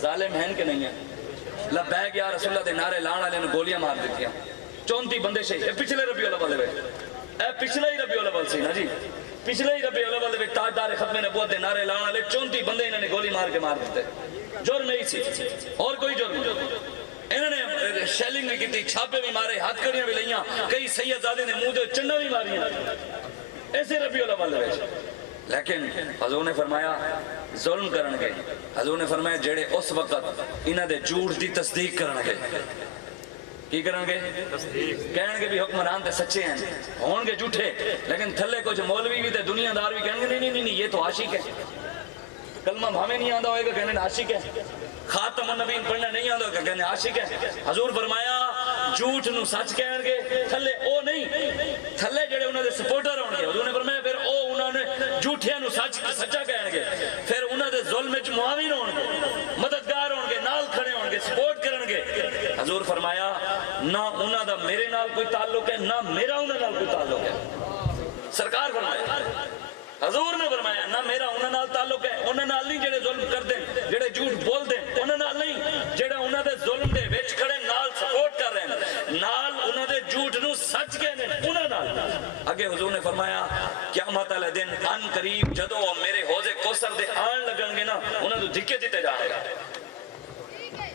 ظالم ہیں کہ نہیں ہیں لبیک یا رسول اللہ دے نعرے لان والے نے گولیاں مار دیتیاں 34 بندے شہید پچھلے ربیع الاول دے پچھلے ہی ربیع الاول سی نا جی پچھلے ہی ربیع الاول دے تاجدار ختم نبوت دے نعرے لان والے 34 بندے انہوں نے گولی مار کے مار دیتے جرم ہی سی اور کوئی جرم نہیں انہوں نے شیلنگ بھی کی چھاپے بھی مارے ہاتھ کڑیاں بھی لئیاں کئی سید زادے نے منہ دے چنڈا بھی ماریاں ایسے ربیع الاول دے لیکن حضور نے فرمایا ظلم کرن گے حضور نے فرمایا جڑے اس وقت انہاں دے جھوٹ دی تصدیق کرن گے کی کرن گے کہن گے بھی حکمران تے سچے ہیں ہون گے جھوٹے لیکن تھلے کچھ مولوی بھی تے دنیا دار بھی کہن گے نہیں یہ تو عاشق ہے کلمہ بھامے نہیں آندا ہوئے گا کہنے عاشق ہے خاتم النبیین پڑھنا نہیں آندا ہوگا کہنے عاشق ہے حضور فرمایا جھوٹ نو سچ کہن گے تھلے او نہیں تھلے جڑے انہاں دے سپورٹر ہون گے حضور نے فرمایا پھر او انہاں نے جھوٹیاں نو سچا کہن گے پھر انہاں دے ظلم وچ معاون ہون گے مددگار ہون گے نال کھڑے ہون گے سپورٹ کرن گے حضور فرمایا نہ انہاں دا میرے نال کوئی تعلق ہے نہ میرا انہاں نال کوئی تعلق ہے سرکار فرمایا حضور نے فرمایا نہ میرا انہاں نال تعلق ہے انہاں نال نہیں جڑے ظلم کر دیں جڑے جھوٹ بول دیں انہاں نال نہیں جڑے انہاں دے ظلم دے وچ کھڑے نال سپورٹ کر رہے ہیں نال انہاں دے جھوٹ نو سچ کہنے انہاں نال اگے حضور نے فرمایا قیامت والے دن ان قریب جدوں میرے حوض کوثر دے آن لگن گے نا انہاں نو دھکے دتے جائے گا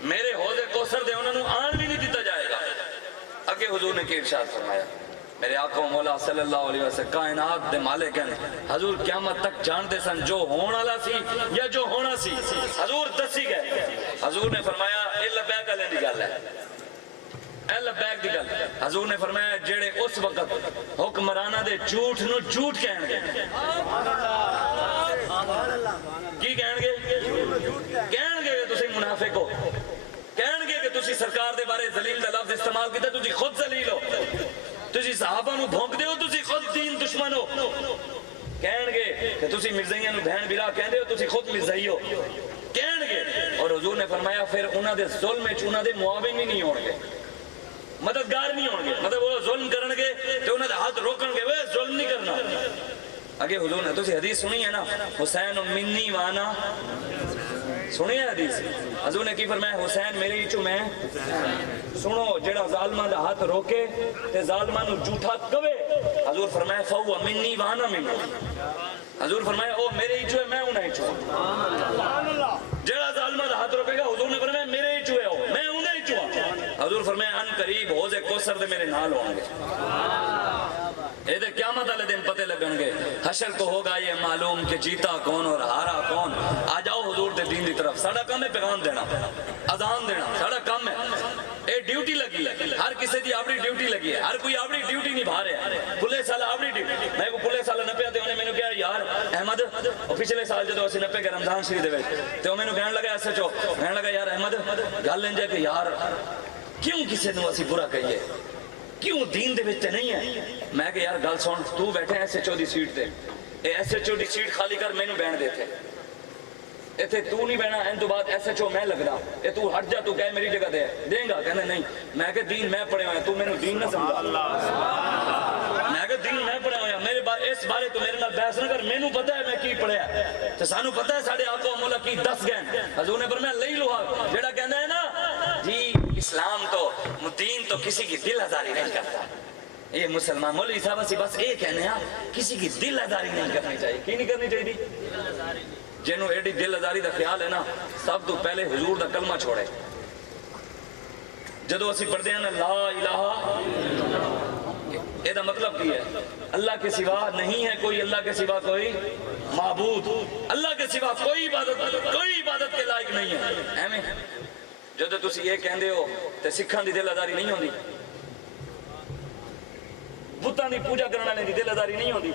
میرے حوض کوثر دے انہاں نو آن بھی نہیں دتا جائے گا اگے حضور نے کہ ارشاد فرمایا میرے آقا مولا صلی اللہ علیہ وسلم کائنات دے مالک ہیں حضور قیامت تک جانتے سن جو ہونا والا سی یا جو ہونا سی حضور دسی گئے حضور نے فرمایا اے لبیک علیہ دی گل ہے اے لبیک دی گل حضور نے فرمایا جڑے اس وقت حکمرانہ دے جھوٹ نو جھوٹ کہن گے کی کہن گے کہ تسی منافق ہو کہن گے کہ تسی سرکار دے بارے ذلیل دا لفظ استعمال کیتا تسی خود ذلیل ہو تسی صحابہ نو بھونک دے ہو تسی خود دین دشمن ہو کہن گے کہ تسی مرزائیاں نو بہن بلا کہن دے ہو تسی خود مرزائی ہو کہن گے اور حضور نے فرمایا پھر انہاں دے ظلم وچ انہاں دے معاون ہی نہیں ہون گے مددگار نہیں ہون گے مطلب وہ ظلم کرن گے تے انہاں دے ہاتھ روکن گے وہ ظلم نہیں کرنا اگے حضور نے تسی حدیث سنی ہے نا حسین منی وانا سنی ہے حدیث حضور نے کی فرمایا حسین میرے ہی چوں میں سنو جڑا ظالماں دا ہاتھ روکے تے ظالماں نو جھوٹا کہے حضور فرمایا فہو منی وانا منی حضور فرمایا او میرے ہی چوئے میں انہیں چوئے جڑا ظالمہ دا ہاتھ روکے گا حضور نے فرمایا میرے ہی چوئے ہو میں انہیں چوئے حضور فرمایا ان قریب حوض کوثر دے میرے نال ہوں گے اے دے قیامت والے دن پتے لگن گے حشر کو ہوگا یہ معلوم کہ جیتا کون اور ہارا کون آ جاؤ حضور دے دین دی طرف ساڑا کام ہے پیغام دینا اذان دینا ساڑا کام ہے اے ڈیوٹی لگی ہے ہر کسی دی اپنی ڈیوٹی لگی ہے ہر کوئی اپنی ڈیوٹی نبھا رہا ہے پولیس والا اپنی ڈیوٹی میں کو پولیس والا نپیا تے انہیں مینوں کہا یار احمد پچھلے سال جدوں اسی نپے کے رمضان شریف دے وچ تے او مینوں کہن لگا ایس ایچ او کہن لگا یار احمد گل انج ہے کہ یار کیوں کسی نو اسی برا کہیے کیوں دین دے وچ نہیں ہے میں کہ یار گل سن تو بیٹھے ایس ایچ او دی سیٹ تے اے ایس ایچ او دی سیٹ خالی کر مینوں بہن دے تھے ایتھے تو نہیں بہنا این تو بعد ایس ایچ او میں لگدا اے تو ہٹ جا تو کہے میری جگہ دے دیں گا کہنے نہیں میں کہ دین میں پڑھے ہوئے تو مینوں دین نہ سمجھا میں کہ دین میں پڑھے ہوئے میرے اس بارے تو میرے نال بحث نہ کر مینوں پتہ ہے میں کی پڑھیا تے سانو پتہ ہے ساڈے آقا مولا کی دس گئے حضور نے فرمایا لئی لو جیڑا کہندا ہے نا جی اسلام تو دین تو کسی کی دل آزاری نہیں کرتا یہ مسلمان مولوی صاحب اسی بس یہ کہنے ہیں کسی کی دل آزاری نہیں کرنی چاہیے کی نہیں کرنی چاہیے جنہوں ایڈی دل آزاری دا خیال ہے نا سب تو پہلے حضور دا کلمہ چھوڑے جدو اسی پڑھتے ہیں نا لا الہ یہ دا مطلب کی ہے اللہ کے سوا نہیں ہے کوئی اللہ کے سوا کوئی معبود اللہ کے سوا کوئی عبادت کے لائق نہیں ہے ایویں جدو تسی یہ کہندے ہو تے سکھاں دی دل آزاری نہیں ہوندی بتاں دی پوجا کرنے والے دی دل آزاری نہیں ہوندی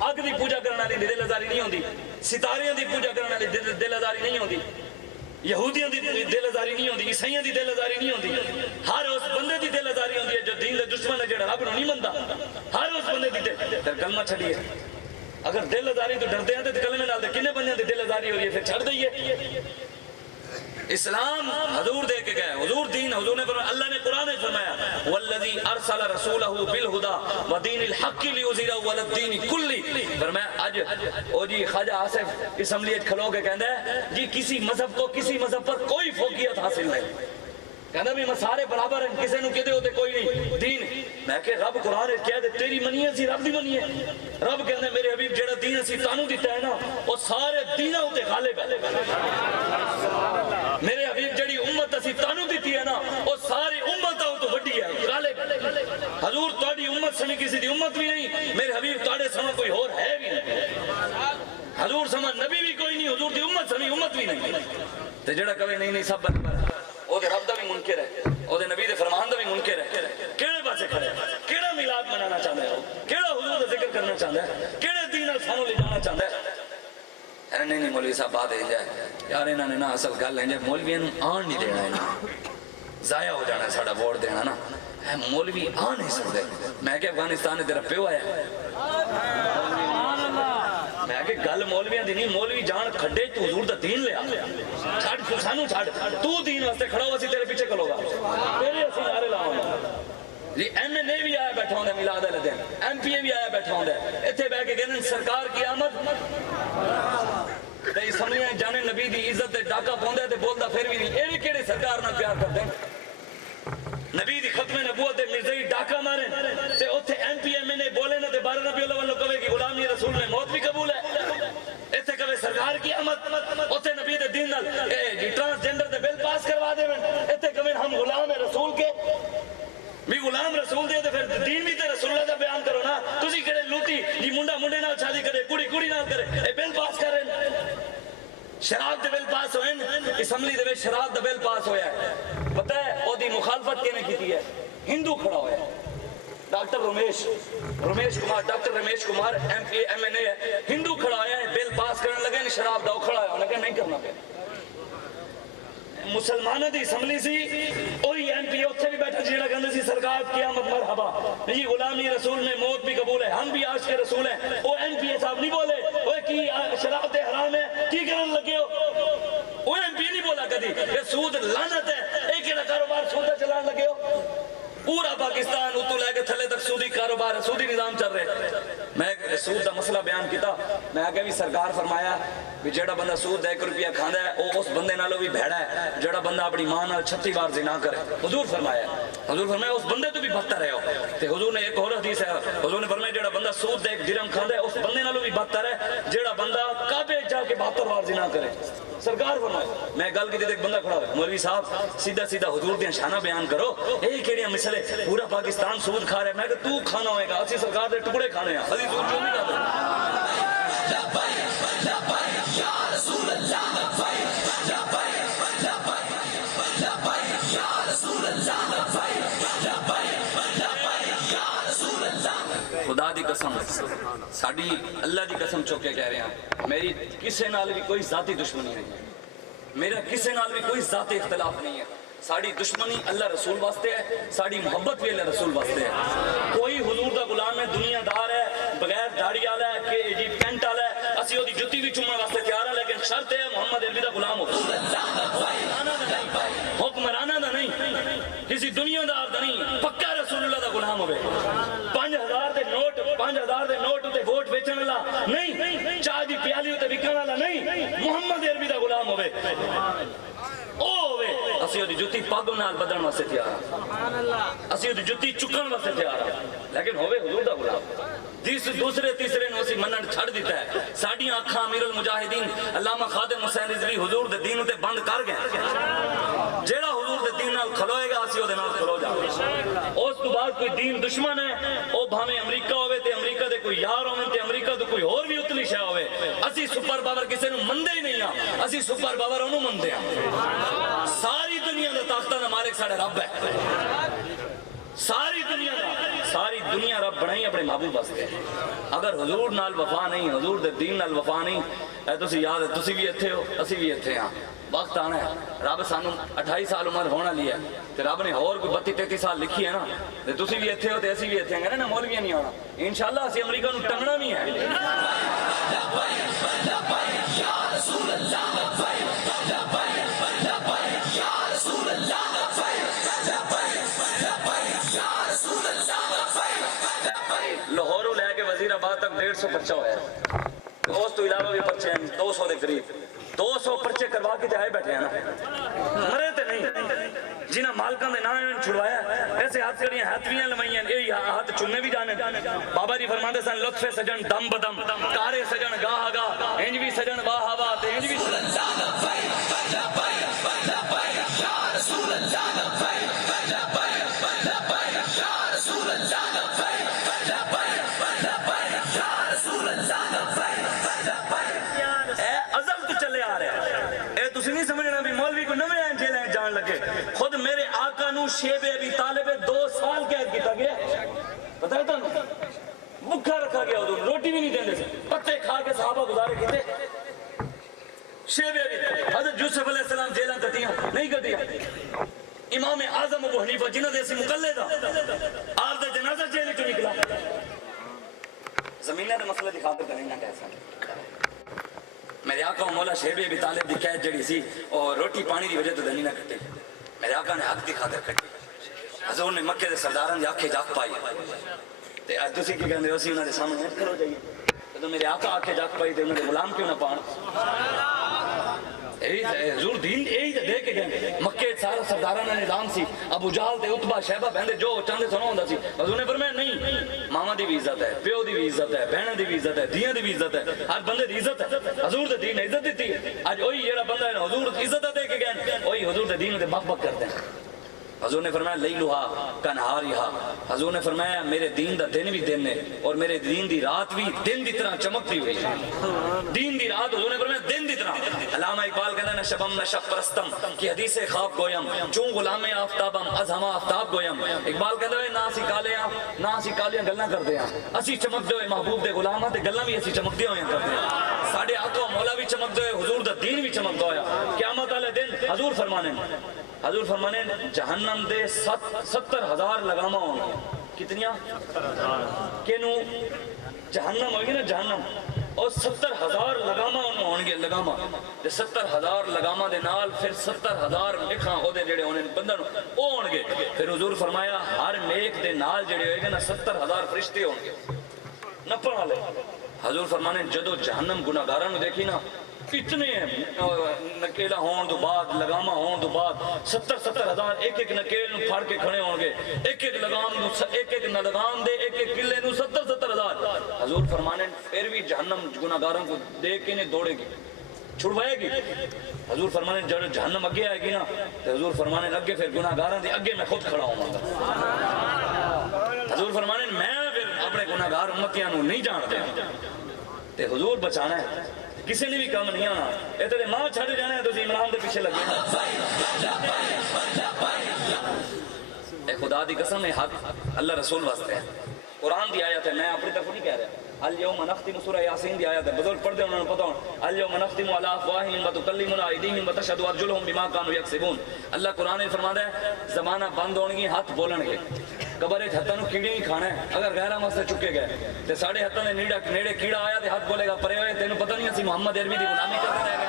اگ دی پوجا کرنے والے دی دل آزاری نہیں ہوندی ستاریاں دی پوجا کرنے والے دی دل آزاری نہیں ہوندی یہودیاں دی دل آزاری نہیں ہوندی عیسائیاں دی دل آزاری نہیں ہوندی ہر اس بندے دی دل آزاری ہوندی ہے جو دین دے دشمن ہے جڑا رب نو نہیں مندا ہر اس بندے دی دل کلمہ چھڑیے اگر دل آزاری تو ڈردے ہیں تے کلمے نال تے کنے بندیاں دی دل آزاری ہو رہی ہے پھر چھڑ دئیے اسلام حضور دے کے گئے حضور دین حضور نے فرمایا اللہ نے قرآن میں فرمایا والذی ارسل رسولہ بالہدی ودین الحق لیظہرہ علی الدین کلہ فرمایا اج او جی خواجہ آصف اسمبلی وچ کھلو کے کہندا ہے جی کسی مذہب کو کسی مذہب پر کوئی فوقیت حاصل نہیں کہندا بھی سارے برابر ہیں کسی نو کہدے ہوتے کوئی نہیں دین میں کہ رب قرآن وچ کہہ دے تیری منی ہے سی رب دی منی ہے رب کہندا میرے حبیب جڑا دین اسی تانوں دیتا ہے نا او سارے دیناں تے غالب ہے میرے حبیب جڑی امت اسی تانوں دیتی ہے نا وہ ساری امتوں تو بڑی ہے غالب حضور تہاڈی امت سمیں کسی دی امت بھی نہیں میرے حبیب تہاڈے سمیں کوئی اور ہے بھی نہیں حضور سمیں نبی بھی کوئی نہیں حضور دی امت سمیں امت بھی نہیں تے جڑا کہے نہیں نہیں سب برابر ہے او دے رب دا بھی منکر ہے او دے نبی دے فرمان دا بھی منکر ہے کیڑے پاسے کھڑے کیڑا میلاد منانا چاہندا ہے کیڑا حضور دا ذکر کرنا چاہندا ہے کیڑے دین نال سانو لے جانا چاہندا ہے نہیں مولوی صاحب بات ہے جائے یار انہوں نے نا اصل گل ہے جائے مولوی آن نہیں دینا ہے ضائع ہو جانا ہے ساڑا ووٹ دینا نا مولوی آن نہیں سکتے میں کہ افغانستان نے تیرا پیو آیا میں کہ گل مولویاں دی نہیں مولوی جان کھڈے تو حضور دا دین لیا چھاڑ تو سانو چھاڑ تو دین واسطے کھڑا ہو اسی تیرے پیچھے کھلو گا تیرے اسی نعرے لاؤں جی ایم این اے بھی آیا بیٹھا ہوں میلاد والے دن ایم پی اے بھی آیا بیٹھا ہوں اتنے بہ کے کہنے سرکار کی آمد تے اسمبلیاں جانے نبی دی عزت تے ڈاکا پوندا تے بولدا پھر بھی نہیں اے وی کیڑے سرکار نال پیار کردے نبی دی ختم نبوت تے مرزائی ڈاکا مارے تے اوتھے ایم پی ایم این اے بولے نہ تے 12 ربیع الاول کہے کہ غلامی رسول میں موت بھی قبول ہے ایتھے کہے سرکار کی آمد اوتھے نبی دے دین نال اے ٹرانسجنڈر دے بل پاس کروا دے ایتھے کہے ہم غلام رسول کے بھی غلام رسول دے تے پھر دین بھی تے رسول اللہ دا بیان کرو نا تسی کہڑے لوٹی جی منڈا منڈے نال شادی کرے کڑی کڑی نال کرے اے بل پاس کرے شراب دے بل پاس ہوئے اسمبلی دے شراب دے بل پاس ہویا ہے پتہ ہے او دی مخالفت کینے کیتی ہے ہندو کھڑا ہویا doctor Ramesh Kumar doctor Ramesh Kumar M P M N A ہندو کھڑا ہویا ہے بل پاس کرنے لگے شراب دا کھڑا ہویا انہوں نے کہا نہیں کرنا پہ مسلمانوں دی اسمبلی سی وہی ایم پی اتنے بھی بیٹھا جیڑا کہندے سی سرکار قیامت مرحبا جی غلامی رسول میں موت بھی قبول ہے ہم بھی عاشق رسول ہیں وہ ایم پی صاحب نہیں بولے وہ کی شراب تے حرام ہے کی کرن لگے ہو وہ ایم پی نہیں بولا کدی کہ سود لعنت ہے ایک کیڑا کاروبار سودا چلان لگے ہو پورا پاکستان اتو لے کے تھلے تک سودی کاروبار سودی نظام چل رہے میں سود دا مسئلہ بیان کیتا، میں آگے بھی سرکار فرمایا بھی جڑا بندہ سود دا 1 روپیہ کھاندا ہے وہ اس بندے نالوں بھی بھیڑا ہے جڑا بندہ اپنی ماں نال 36 بار زنا کرے. حضور فرمایا اس بندے تو بھی بدتر ہے. تے حضور نے ایک اور حدیث ہے، حضور نے فرمایا جڑا بندہ سود دا 1 درہم کھاندا ہے اس بندے نالوں بھی بدتر ہے جڑا بندہ کعبے جا کے 72 بار زنا کرے. سرکار فرمایا میں گل کی ایک بندہ کھڑا ہوا، مولوی صاحب سیدھا سیدھا حضور دیاں شاناں بیان کرو، یہ کیڑیاں مسئلے پورا پاکستان سود کھا رہا ہے. میں کہ تو کھانا ہوئے گا، اسی سرکار دے ٹکڑے کھانے ہیں، اسی سود جو نہیں کھاتے. خدا دی قسم ساڈی اللہ دی قسم چوک کے کہہ رہے ہیں، میری کسے نال بھی کوئی ذاتی دشمنی نہیں ہے، میرا کسے نال بھی کوئی ذاتی اختلاف نہیں ہے. ساڑی دشمنی اللہ رسول واسطے ہے، ساڑی محبت بھی اللہ رسول واسطے ہے. کوئی حضور دا غلام ہے، دنیا دار ہے، بغیر داڑھی والا ہے کہ جی پینٹ والا ہے، اسی وہ جتی بھی چومن واسطے تیار ہے، لیکن شرط ہے محمد عربی دا غلام ہو، حکمرانہ دا نہیں، کسی دنیا دار دا نہیں، پکا رسول اللہ دا غلام ہوئے. 5000 دے نوٹ 5000 دے نوٹ تے ووٹ بیچن والا نہیں، چائے دی پیالی تے وکن والا نہیں، محمد عربی دا غلام ہوئے. اسی دی جتی پگ نال بدلن واسطے تیار ہاں، اسی دی جتی چکن واسطے تیار ہاں، لیکن ہوے حضور دا غلام. دوسرے تیسرے نو اسی منن چھڑ دیتا ہے. ساڈیاں اکھاں امیر المجاہدین علامہ خادم حسین رضوی حضور دے دین تے بند کر گئے. جیڑا حضور دے دین نال کھلوئے گا اسی دے نال کھلو جاوے. اس تو بعد کوئی دین دشمن ہے او بھاویں امریکہ ہوے تے امریکہ دے کوئی یار ہوے تے امریکہ تو کوئی اور بھی اتلی شے ہوے، اسی سپر پاور کسے نو مندے ہی نہیں ہاں، اسی سپر پاور اونوں مندے ہاں. ساری دنیا دا طاقتاں دا مالک ساڈا رب ہے، ساری دنیا رب بنائی اپنے محبوب واسطے. اگر حضور نال وفا نہیں، حضور دے دین نال وفا نہیں، اے تسی یاد ہے تسی بھی ایتھے ہو اسی بھی ایتھے ہاں. وقت آنا ہے، رب سانو 28 سال عمر ہونا لیا ہے تے رب نے اور کوئی 32-33 سال لکھی ہے نا، تے تسی بھی ایتھے ہو تے اسی بھی ایتھے ہیں نا، مولویاں نہیں ہونا انشاءاللہ. اسی امریکہ نو ٹنگنا بھی ہے. لاہوروں لے کے وزیر آباد تک 150 پرچہ ہوا ہے، اس تو علاوہ بھی پرچے ہیں 200 دے قریب. 200 پرچے کروا کے آئے بیٹھے ہیں نا، مرے تے نہیں. جنہاں مالکاں دے نام چھڑوایا ایسے ہاتھ کریاں ہاتھویاں لمائیاں، اے ہاتھ چومے بھی جانے. بابا جی فرماندے سن لطف سجن دم بدم، کارے سجن گاہ گاہ، انج بھی سجن واہ واہ تے انج بھی خود میرے آقا نو شیب ابی طالب 2 سال قید کیتا گیا. بتایا تھا بھوکا رکھا گیا، حضور روٹی بھی نہیں دیندے سے، پتے کھا کے صحابہ گزارے کیتے. شیب ابی حضرت یوسف علیہ السلام جیلاں کٹیاں نہیں کٹیاں. امام اعظم ابو حنیفہ جنہ دے سی مقلد آپ دا جنازہ جیل چوں نکلا. زمینہ دے مسئلے دی خاطر کریں نہ کیسا میرے آقا و مولا شیب ابی طالب دی قید جڑی سی اور روٹی پانی دی وجہ تو دنی نہ کٹی، میرے آقا نے حق دی خاطر کٹی. حضور نے مکے دے سرداران دی آنکھیں جاگ پائی تے اج تسی کی کہندے ہو اسی انہاں دے سامنے کھلو جائیے. تو میرے آقا آنکھیں جاگ پائی تے انہاں دے غلام کیوں نہ پان. حضور دین یہی دے کے گئے. مکے سارا سرداراں دا نظام سی، ابو جہل تے عتبہ شیبہ بہندے جو چاہندے سنو ہوندا سی. حضور نے فرمایا نہیں، ماما دی بھی عزت ہے، پیو دی بھی عزت ہے، بہناں دی بھی عزت ہے، دھیاں دی بھی عزت ہے، ہر بندے دی عزت ہے. حضور دے دین نے عزت دیتی ہے. اج وہی جڑا بندہ ہے حضور عزت دے کے گئے، وہی حضور دے دین تے بک بک کرتے ہیں. حضور نے فرمایا لیلھا کنہارھا، حضور نے فرمایا میرے دین دا دن بھی دن ہے اور میرے دین دی رات بھی دن دی طرح چمکتی ہوئی. دین دی رات حضور نے فرمایا دن دی طرح. علامہ اقبال کہتا ہے نہ شبم نہ شب پرستم کی حدیث خواب گویم چون غلام آفتابم از ہما آفتاب گویم. اقبال کہتا ہے نہ اسی کالیاں نہ اسی کالیاں گلاں کردے ہیں، اسی چمکدے ہوئے محبوب دے غلام تے گلاں بھی اسی چمکدے ہوئے کردے ہیں. ساڈے آقا مولا بھی چمکدے ہوئے، حضور دا دین بھی چمکدا ہویا. قیامت والے دن حضور فرمانے جہنم دے 70,000 لگامہ ہوں گے. کتنیاں کینوں جہنم ہوگی نا، جہنم اور 70,000 لگامہ ہوں گے. لگامہ 70,000 لگامہ دے نال پھر 70,000 لکھاں او دے جڑے ہونے بندہ نو او ہون گے. پھر حضور فرمایا ہر نیک دے نال جڑے ہوئے گے نا 70,000 فرشتے ہوں گے. نپن والے حضور فرمانے جدو جہنم گناہگاراں نو دیکھی نا اتنے نکیلا ہون تو بعد لگاما ہون تو بعد 70,000 ایک نکیل نو پھڑ کے کھڑے ہون گے ایک لگام نو ایک لگام دے ایک قلعے نو 70,000 حضور فرمانے پھر بھی جہنم گناہگاراں کو دیکھ کے نہیں دوڑے گی چھڑوائے گی حضور فرمانے جب جہنم اگے آئے گی نا تو حضور فرمانے اگے پھر گناہگاراں دے اگے میں خود کھڑا ہوں گا حضور فرمانے میں پھر اپنے گناہگار امتیاں نو نہیں جانتے تے حضور بچانا ہے کسی نے بھی کام نہیں آنا اے تیرے ماں چھڑ جانا ہے تو عمران دے پیچھے لگے اے خدا دی قسم ہے حق اللہ رسول واسطے ہے قرآن دی آیت ہے میں اپنی طرف نہیں کہہ رہا اليوم نختم سورہ یاسین دی آیت ہے بزرگ پڑھ دے انہوں نے پتا ہوں اليوم نختم علی افواہہم وتکلمنا ایدیہم وتشہد ارجلہم بما کانوا یکسبون اللہ قرآن میں فرماتا ہے زمانہ بند ہون گی ہاتھ بولن گے قبر وچ ہتھاں نو کیڑے نہیں کھانا ہے اگر غیر واسطے چکے گئے تے ساڈے ہتھاں دے نیڑے کیڑا آیا تے ہاتھ بولے گا پرے ہوئے تینوں پتہ نہیں اسی محمد عربی دی غلامی کرتے رہ گئے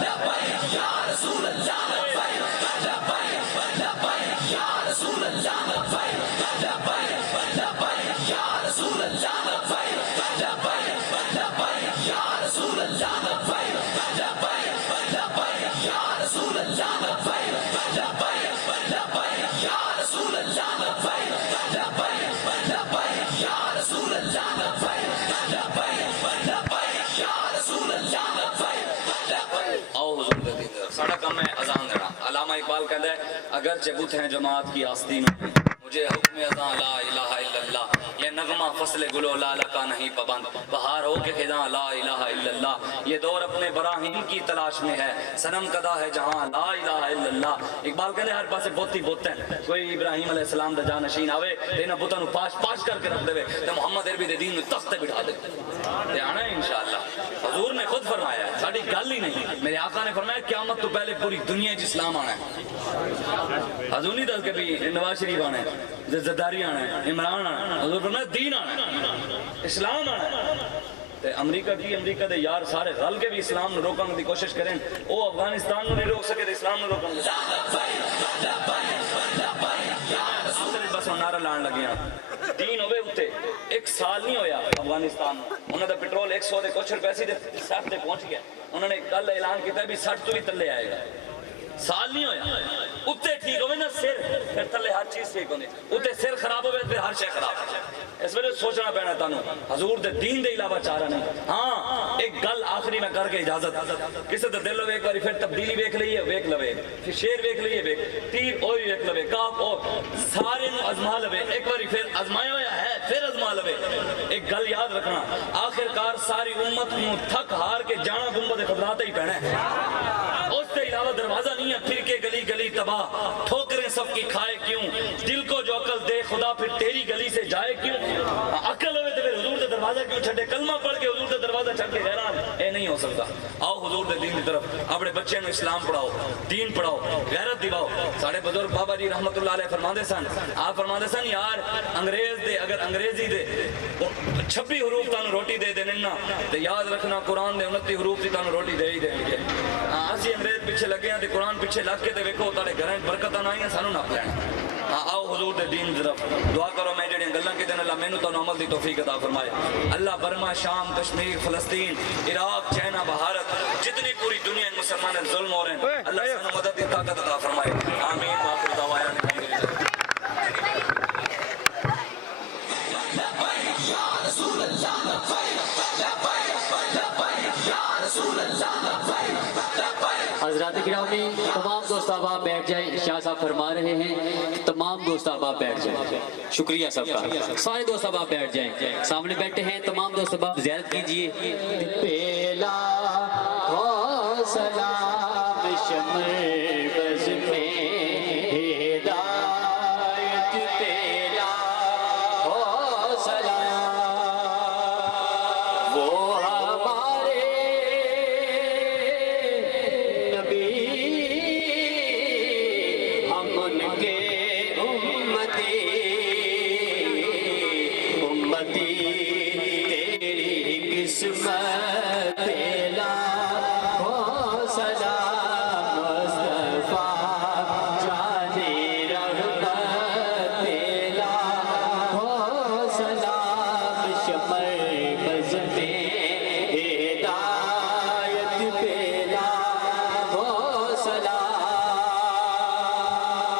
لبیک یا رسول اللہ لبیک لبیک لبیک یا رسول اللہ لبیک لبیک لبیک یا رسول اللہ ساڑا کم ہے اذان دینا علامہ اقبال کہتا ہے اگرچہ بت ہیں جماعت کی آستین مجھے حکم اذان لا الہ الا اللہ یہ نغمہ فصل گلو لالہ کا نہیں پابند بہار ہو کے خزاں لا الہ الا اللہ یہ دور اپنے براہین کی تلاش میں ہے صنم کدا ہے جہاں لا الہ الا اللہ اقبال کہتے ہیں ہر پاسے بوتی بوت ہیں کوئی ابراہیم علیہ السلام دا جانشین آوے دینا بوتاں نو پاش کر کے رکھ دے تے محمد عربی دے دین نو تخت تے بٹھا دے تے آنا ہے انشاءاللہ حضور نے خود فرمایا ہے ساڈی گل ہی نہیں میرے آقا نے فرمایا قیامت تو پہلے پوری دنیا وچ اسلام آنا ہے حضور نہیں دس کے بھی نواز شریف آنا ہے زرداری آنا ہے عمران آنا ہے حضور فرمایا دین آنا ہے اسلام آنا ہے تے امریکہ دے یار سارے رل کے بھی اسلام نو روکن دی کوشش کریں او افغانستان نو نہیں روک سکے تے اسلام نو روکن گے بس نعرہ لان لگے ہیں دین ہوئے ہوتے ایک سال نہیں ہویا افغانستان میں انہوں نے پیٹرول 100 دے کچھ روپے سی دے 60 دے پہنچ گیا انہوں نے کل اعلان کیتا ہے بھی 60 تو بھی تلے آئے گا سال نہیں ہویا اتنے ٹھیک ہوئے نا سر پھر تلے ہر چیز ٹھیک ہونے اتنے سر خراب ہوئے پھر ہر شے خراب اس وجہ سوچنا پینا تانوں حضور دے دین دے علاوہ چارہ نہیں ہاں ایک گل آخری میں کر کے اجازت کسی دے دل ایک باری پھر تبدیلی ویکھ لئیے ویکھ لوے پھر شیر ویکھ لئیے ویکھ تیر ہوئی ویکھ لوے کاف اور سارے نو ازما لوے ایک باری پھر ازمایا ہویا ہے پھر ازما لوے ایک گل یاد رکھنا آخرکار ساری امت نو تھک ہار کے جانا گنبد خطرات ہی پہنے اس سے علاوہ دروازہ نہیں ہے پھر کے گلی گلی تباہ ٹھوکریں سب کی کھائے کیوں دل کو جو عقل دے خدا پھر تیری گلی سے جائے کیوں عقل ہوئے تو پھر حضور دے دروازہ کیوں چھڑے کلمہ پڑھ کے حضور دے دروازہ چھڑ کے غیران اے نہیں ہو سکتا آؤ حضور دے دین کی طرف اپنے بچے نے اسلام پڑھاؤ دین پڑھاؤ غیرت دیواؤ ساڑھے بزرگ بابا جی رحمت اللہ علیہ فرماندے سن آپ فرماندے سن یار انگریز دے اگر انگریزی دے 26 حروف تانو روٹی دے دے ننا تے یاد رکھنا قرآن دے 29 حروف تی تانو روٹی دے ہی دے گے اسی انگریز پیچھے لگے ہیں تے قرآن پیچھے لگ کے تے ویکھو تاڑے گھریں برکتاں نہ آئیں سانو نہ پلین آؤ حضور دے دین طرف دعا کرو میں جڑے گلاں کیتے نے اللہ مینوں تو عمل دی توفیق عطا فرمائے اللہ برما شام کشمیر فلسطین عراق چائنا بھارت جتنی پوری دنیا میں مسلمان ظلم ہو رہے ہیں اللہ سانو مدد دی طاقت عطا فرمائے آمین واخر دعوانا الحمدللہ حضرات گرامی تمام دوست احباب بیٹھ جائیں شاہ صاحب فرما رہے ہیں تمام دوست احباب بیٹھ جائیں شکریہ سب کا سارے دوست احباب بیٹھ جائیں سامنے بیٹھے ہیں تمام دوست احباب زیارت کیجئے پیلا ہو سلام شمر بز میں ہدایت پیلا ہو سلام وہ ہمارے ہم ان کے امتی تیری قسمت پیلا ہو سلام مصطفیٰ جانے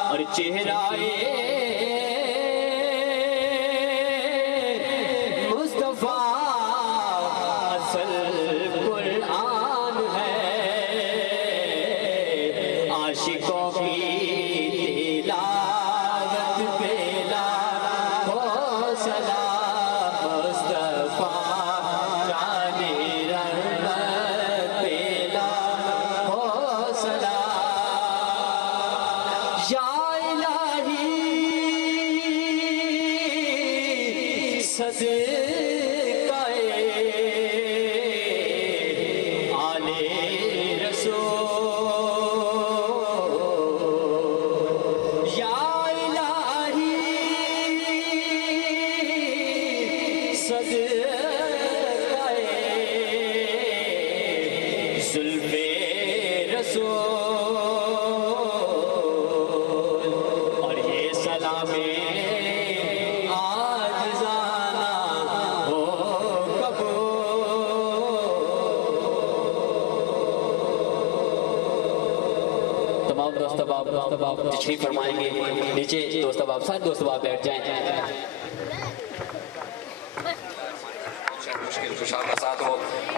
اور چہرائے مصطفیٰ اصل قرآن ہے، عاشقوں کی تلاوت پہ لاکھوں سلام، مصطفیٰ جان رحمت پہ لاکھوں سلام، یا الہی صدقہ آل رسول، یا الہی صدقہ زلف رسول، اور یہ سلام عاجزانہ ہو قبول۔ تمام دوست احباب تشریف فرمائیں گے نیچے، دوست احباب سارے دوست احباب بیٹھ جائیں۔ مشکل کشا کا ساتھ ہو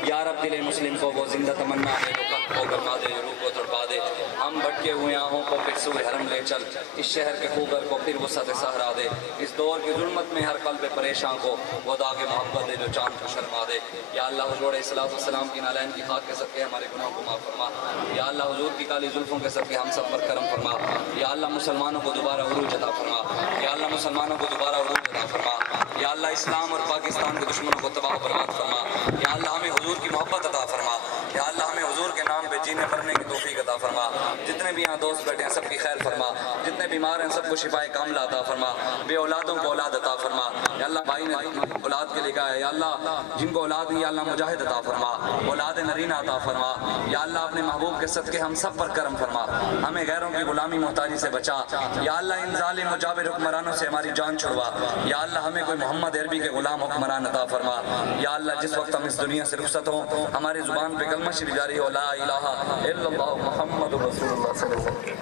یا رب، دل مسلم کو وہ زندہ تمنا ہے جو قلب کو گرما دے، روح کو تڑپا دے، ہم بھٹکے ہوئے آہوں کو پھر سوئے حرم لے چل، اس شہر کے خوگر کو پھر وسعت صحرا دے، اس دور کی ظلمت میں ہر قلب پریشان کو وہ داغ محبت دے جو چاند کو شرما دے۔ یا اللہ حضور علیہ السلام کی نالین کی خاک کے صدقے ہمارے گناہوں کو معاف فرما، یا اللہ حضور کی کالی زلفوں کے صدقے ہم سب پر کرم فرما، یا اللہ مسلمانوں کو دوبارہ عروج عطا فرما، یا اللہ مسلمانوں کو دوبارہ عروج عطا فرما، یا اللہ اسلام اور پاکستان کے دشمنوں کو تباہ و برباد فرما، یا اللہ ہمیں حضور کی محبت عطا فرما، یا اللہ ہمیں حضور کے نام پہ جینے مرنے کی توفیق عطا فرما، جتنے بھی یہاں دوست بیٹھے ہیں سب کی خیر فرما، جتنے بیمار ہیں سب کو شفائے کاملہ عطا فرما، بے اولادوں کو اولاد عطا فرما، یا اللہ بھائی نے اولاد کے لکھا ہے، یا اللہ جن کو اولاد نہیں، یا اللہ مجاہد عطا فرما، اولاد نرینہ عطا فرما، یا اللہ اپنے محبوب کے صدقے ہم سب پر کرم فرما، ہمیں غیروں کی غلامی محتاجی سے بچا، یا اللہ ان ظالم و جابر حکمرانوں سے ہماری جان چھڑوا، یا اللہ ہمیں کوئی محمد عربی کے غلام حکمران عطا فرما، یا اللہ جس وقت ہم اس دنیا سے رخصت ہوں ہماری زبان پہ کلمہ شریف جاری ہو، لا الہ الا اللہ محمد رسول اللہ صلی اللہ علیہ وسلم۔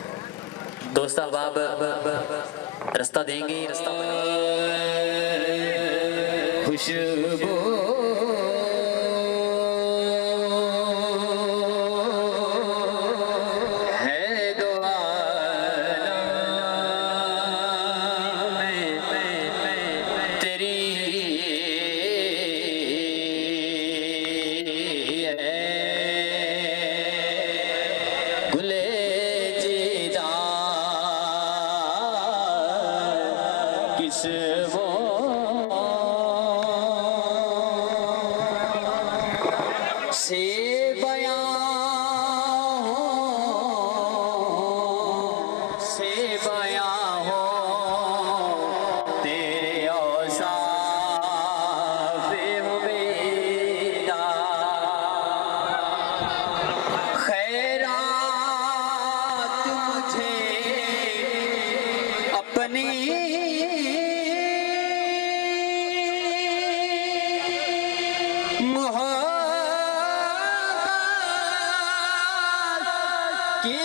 دوست احباب رستہ دیں گے، رستہ خوشبو ہے دو عالم میں تیری ہے، گلے کس وہ سے بیان ہو تیرے اوصاف حمیدہ، خیرات مجھے اپنی محبت کی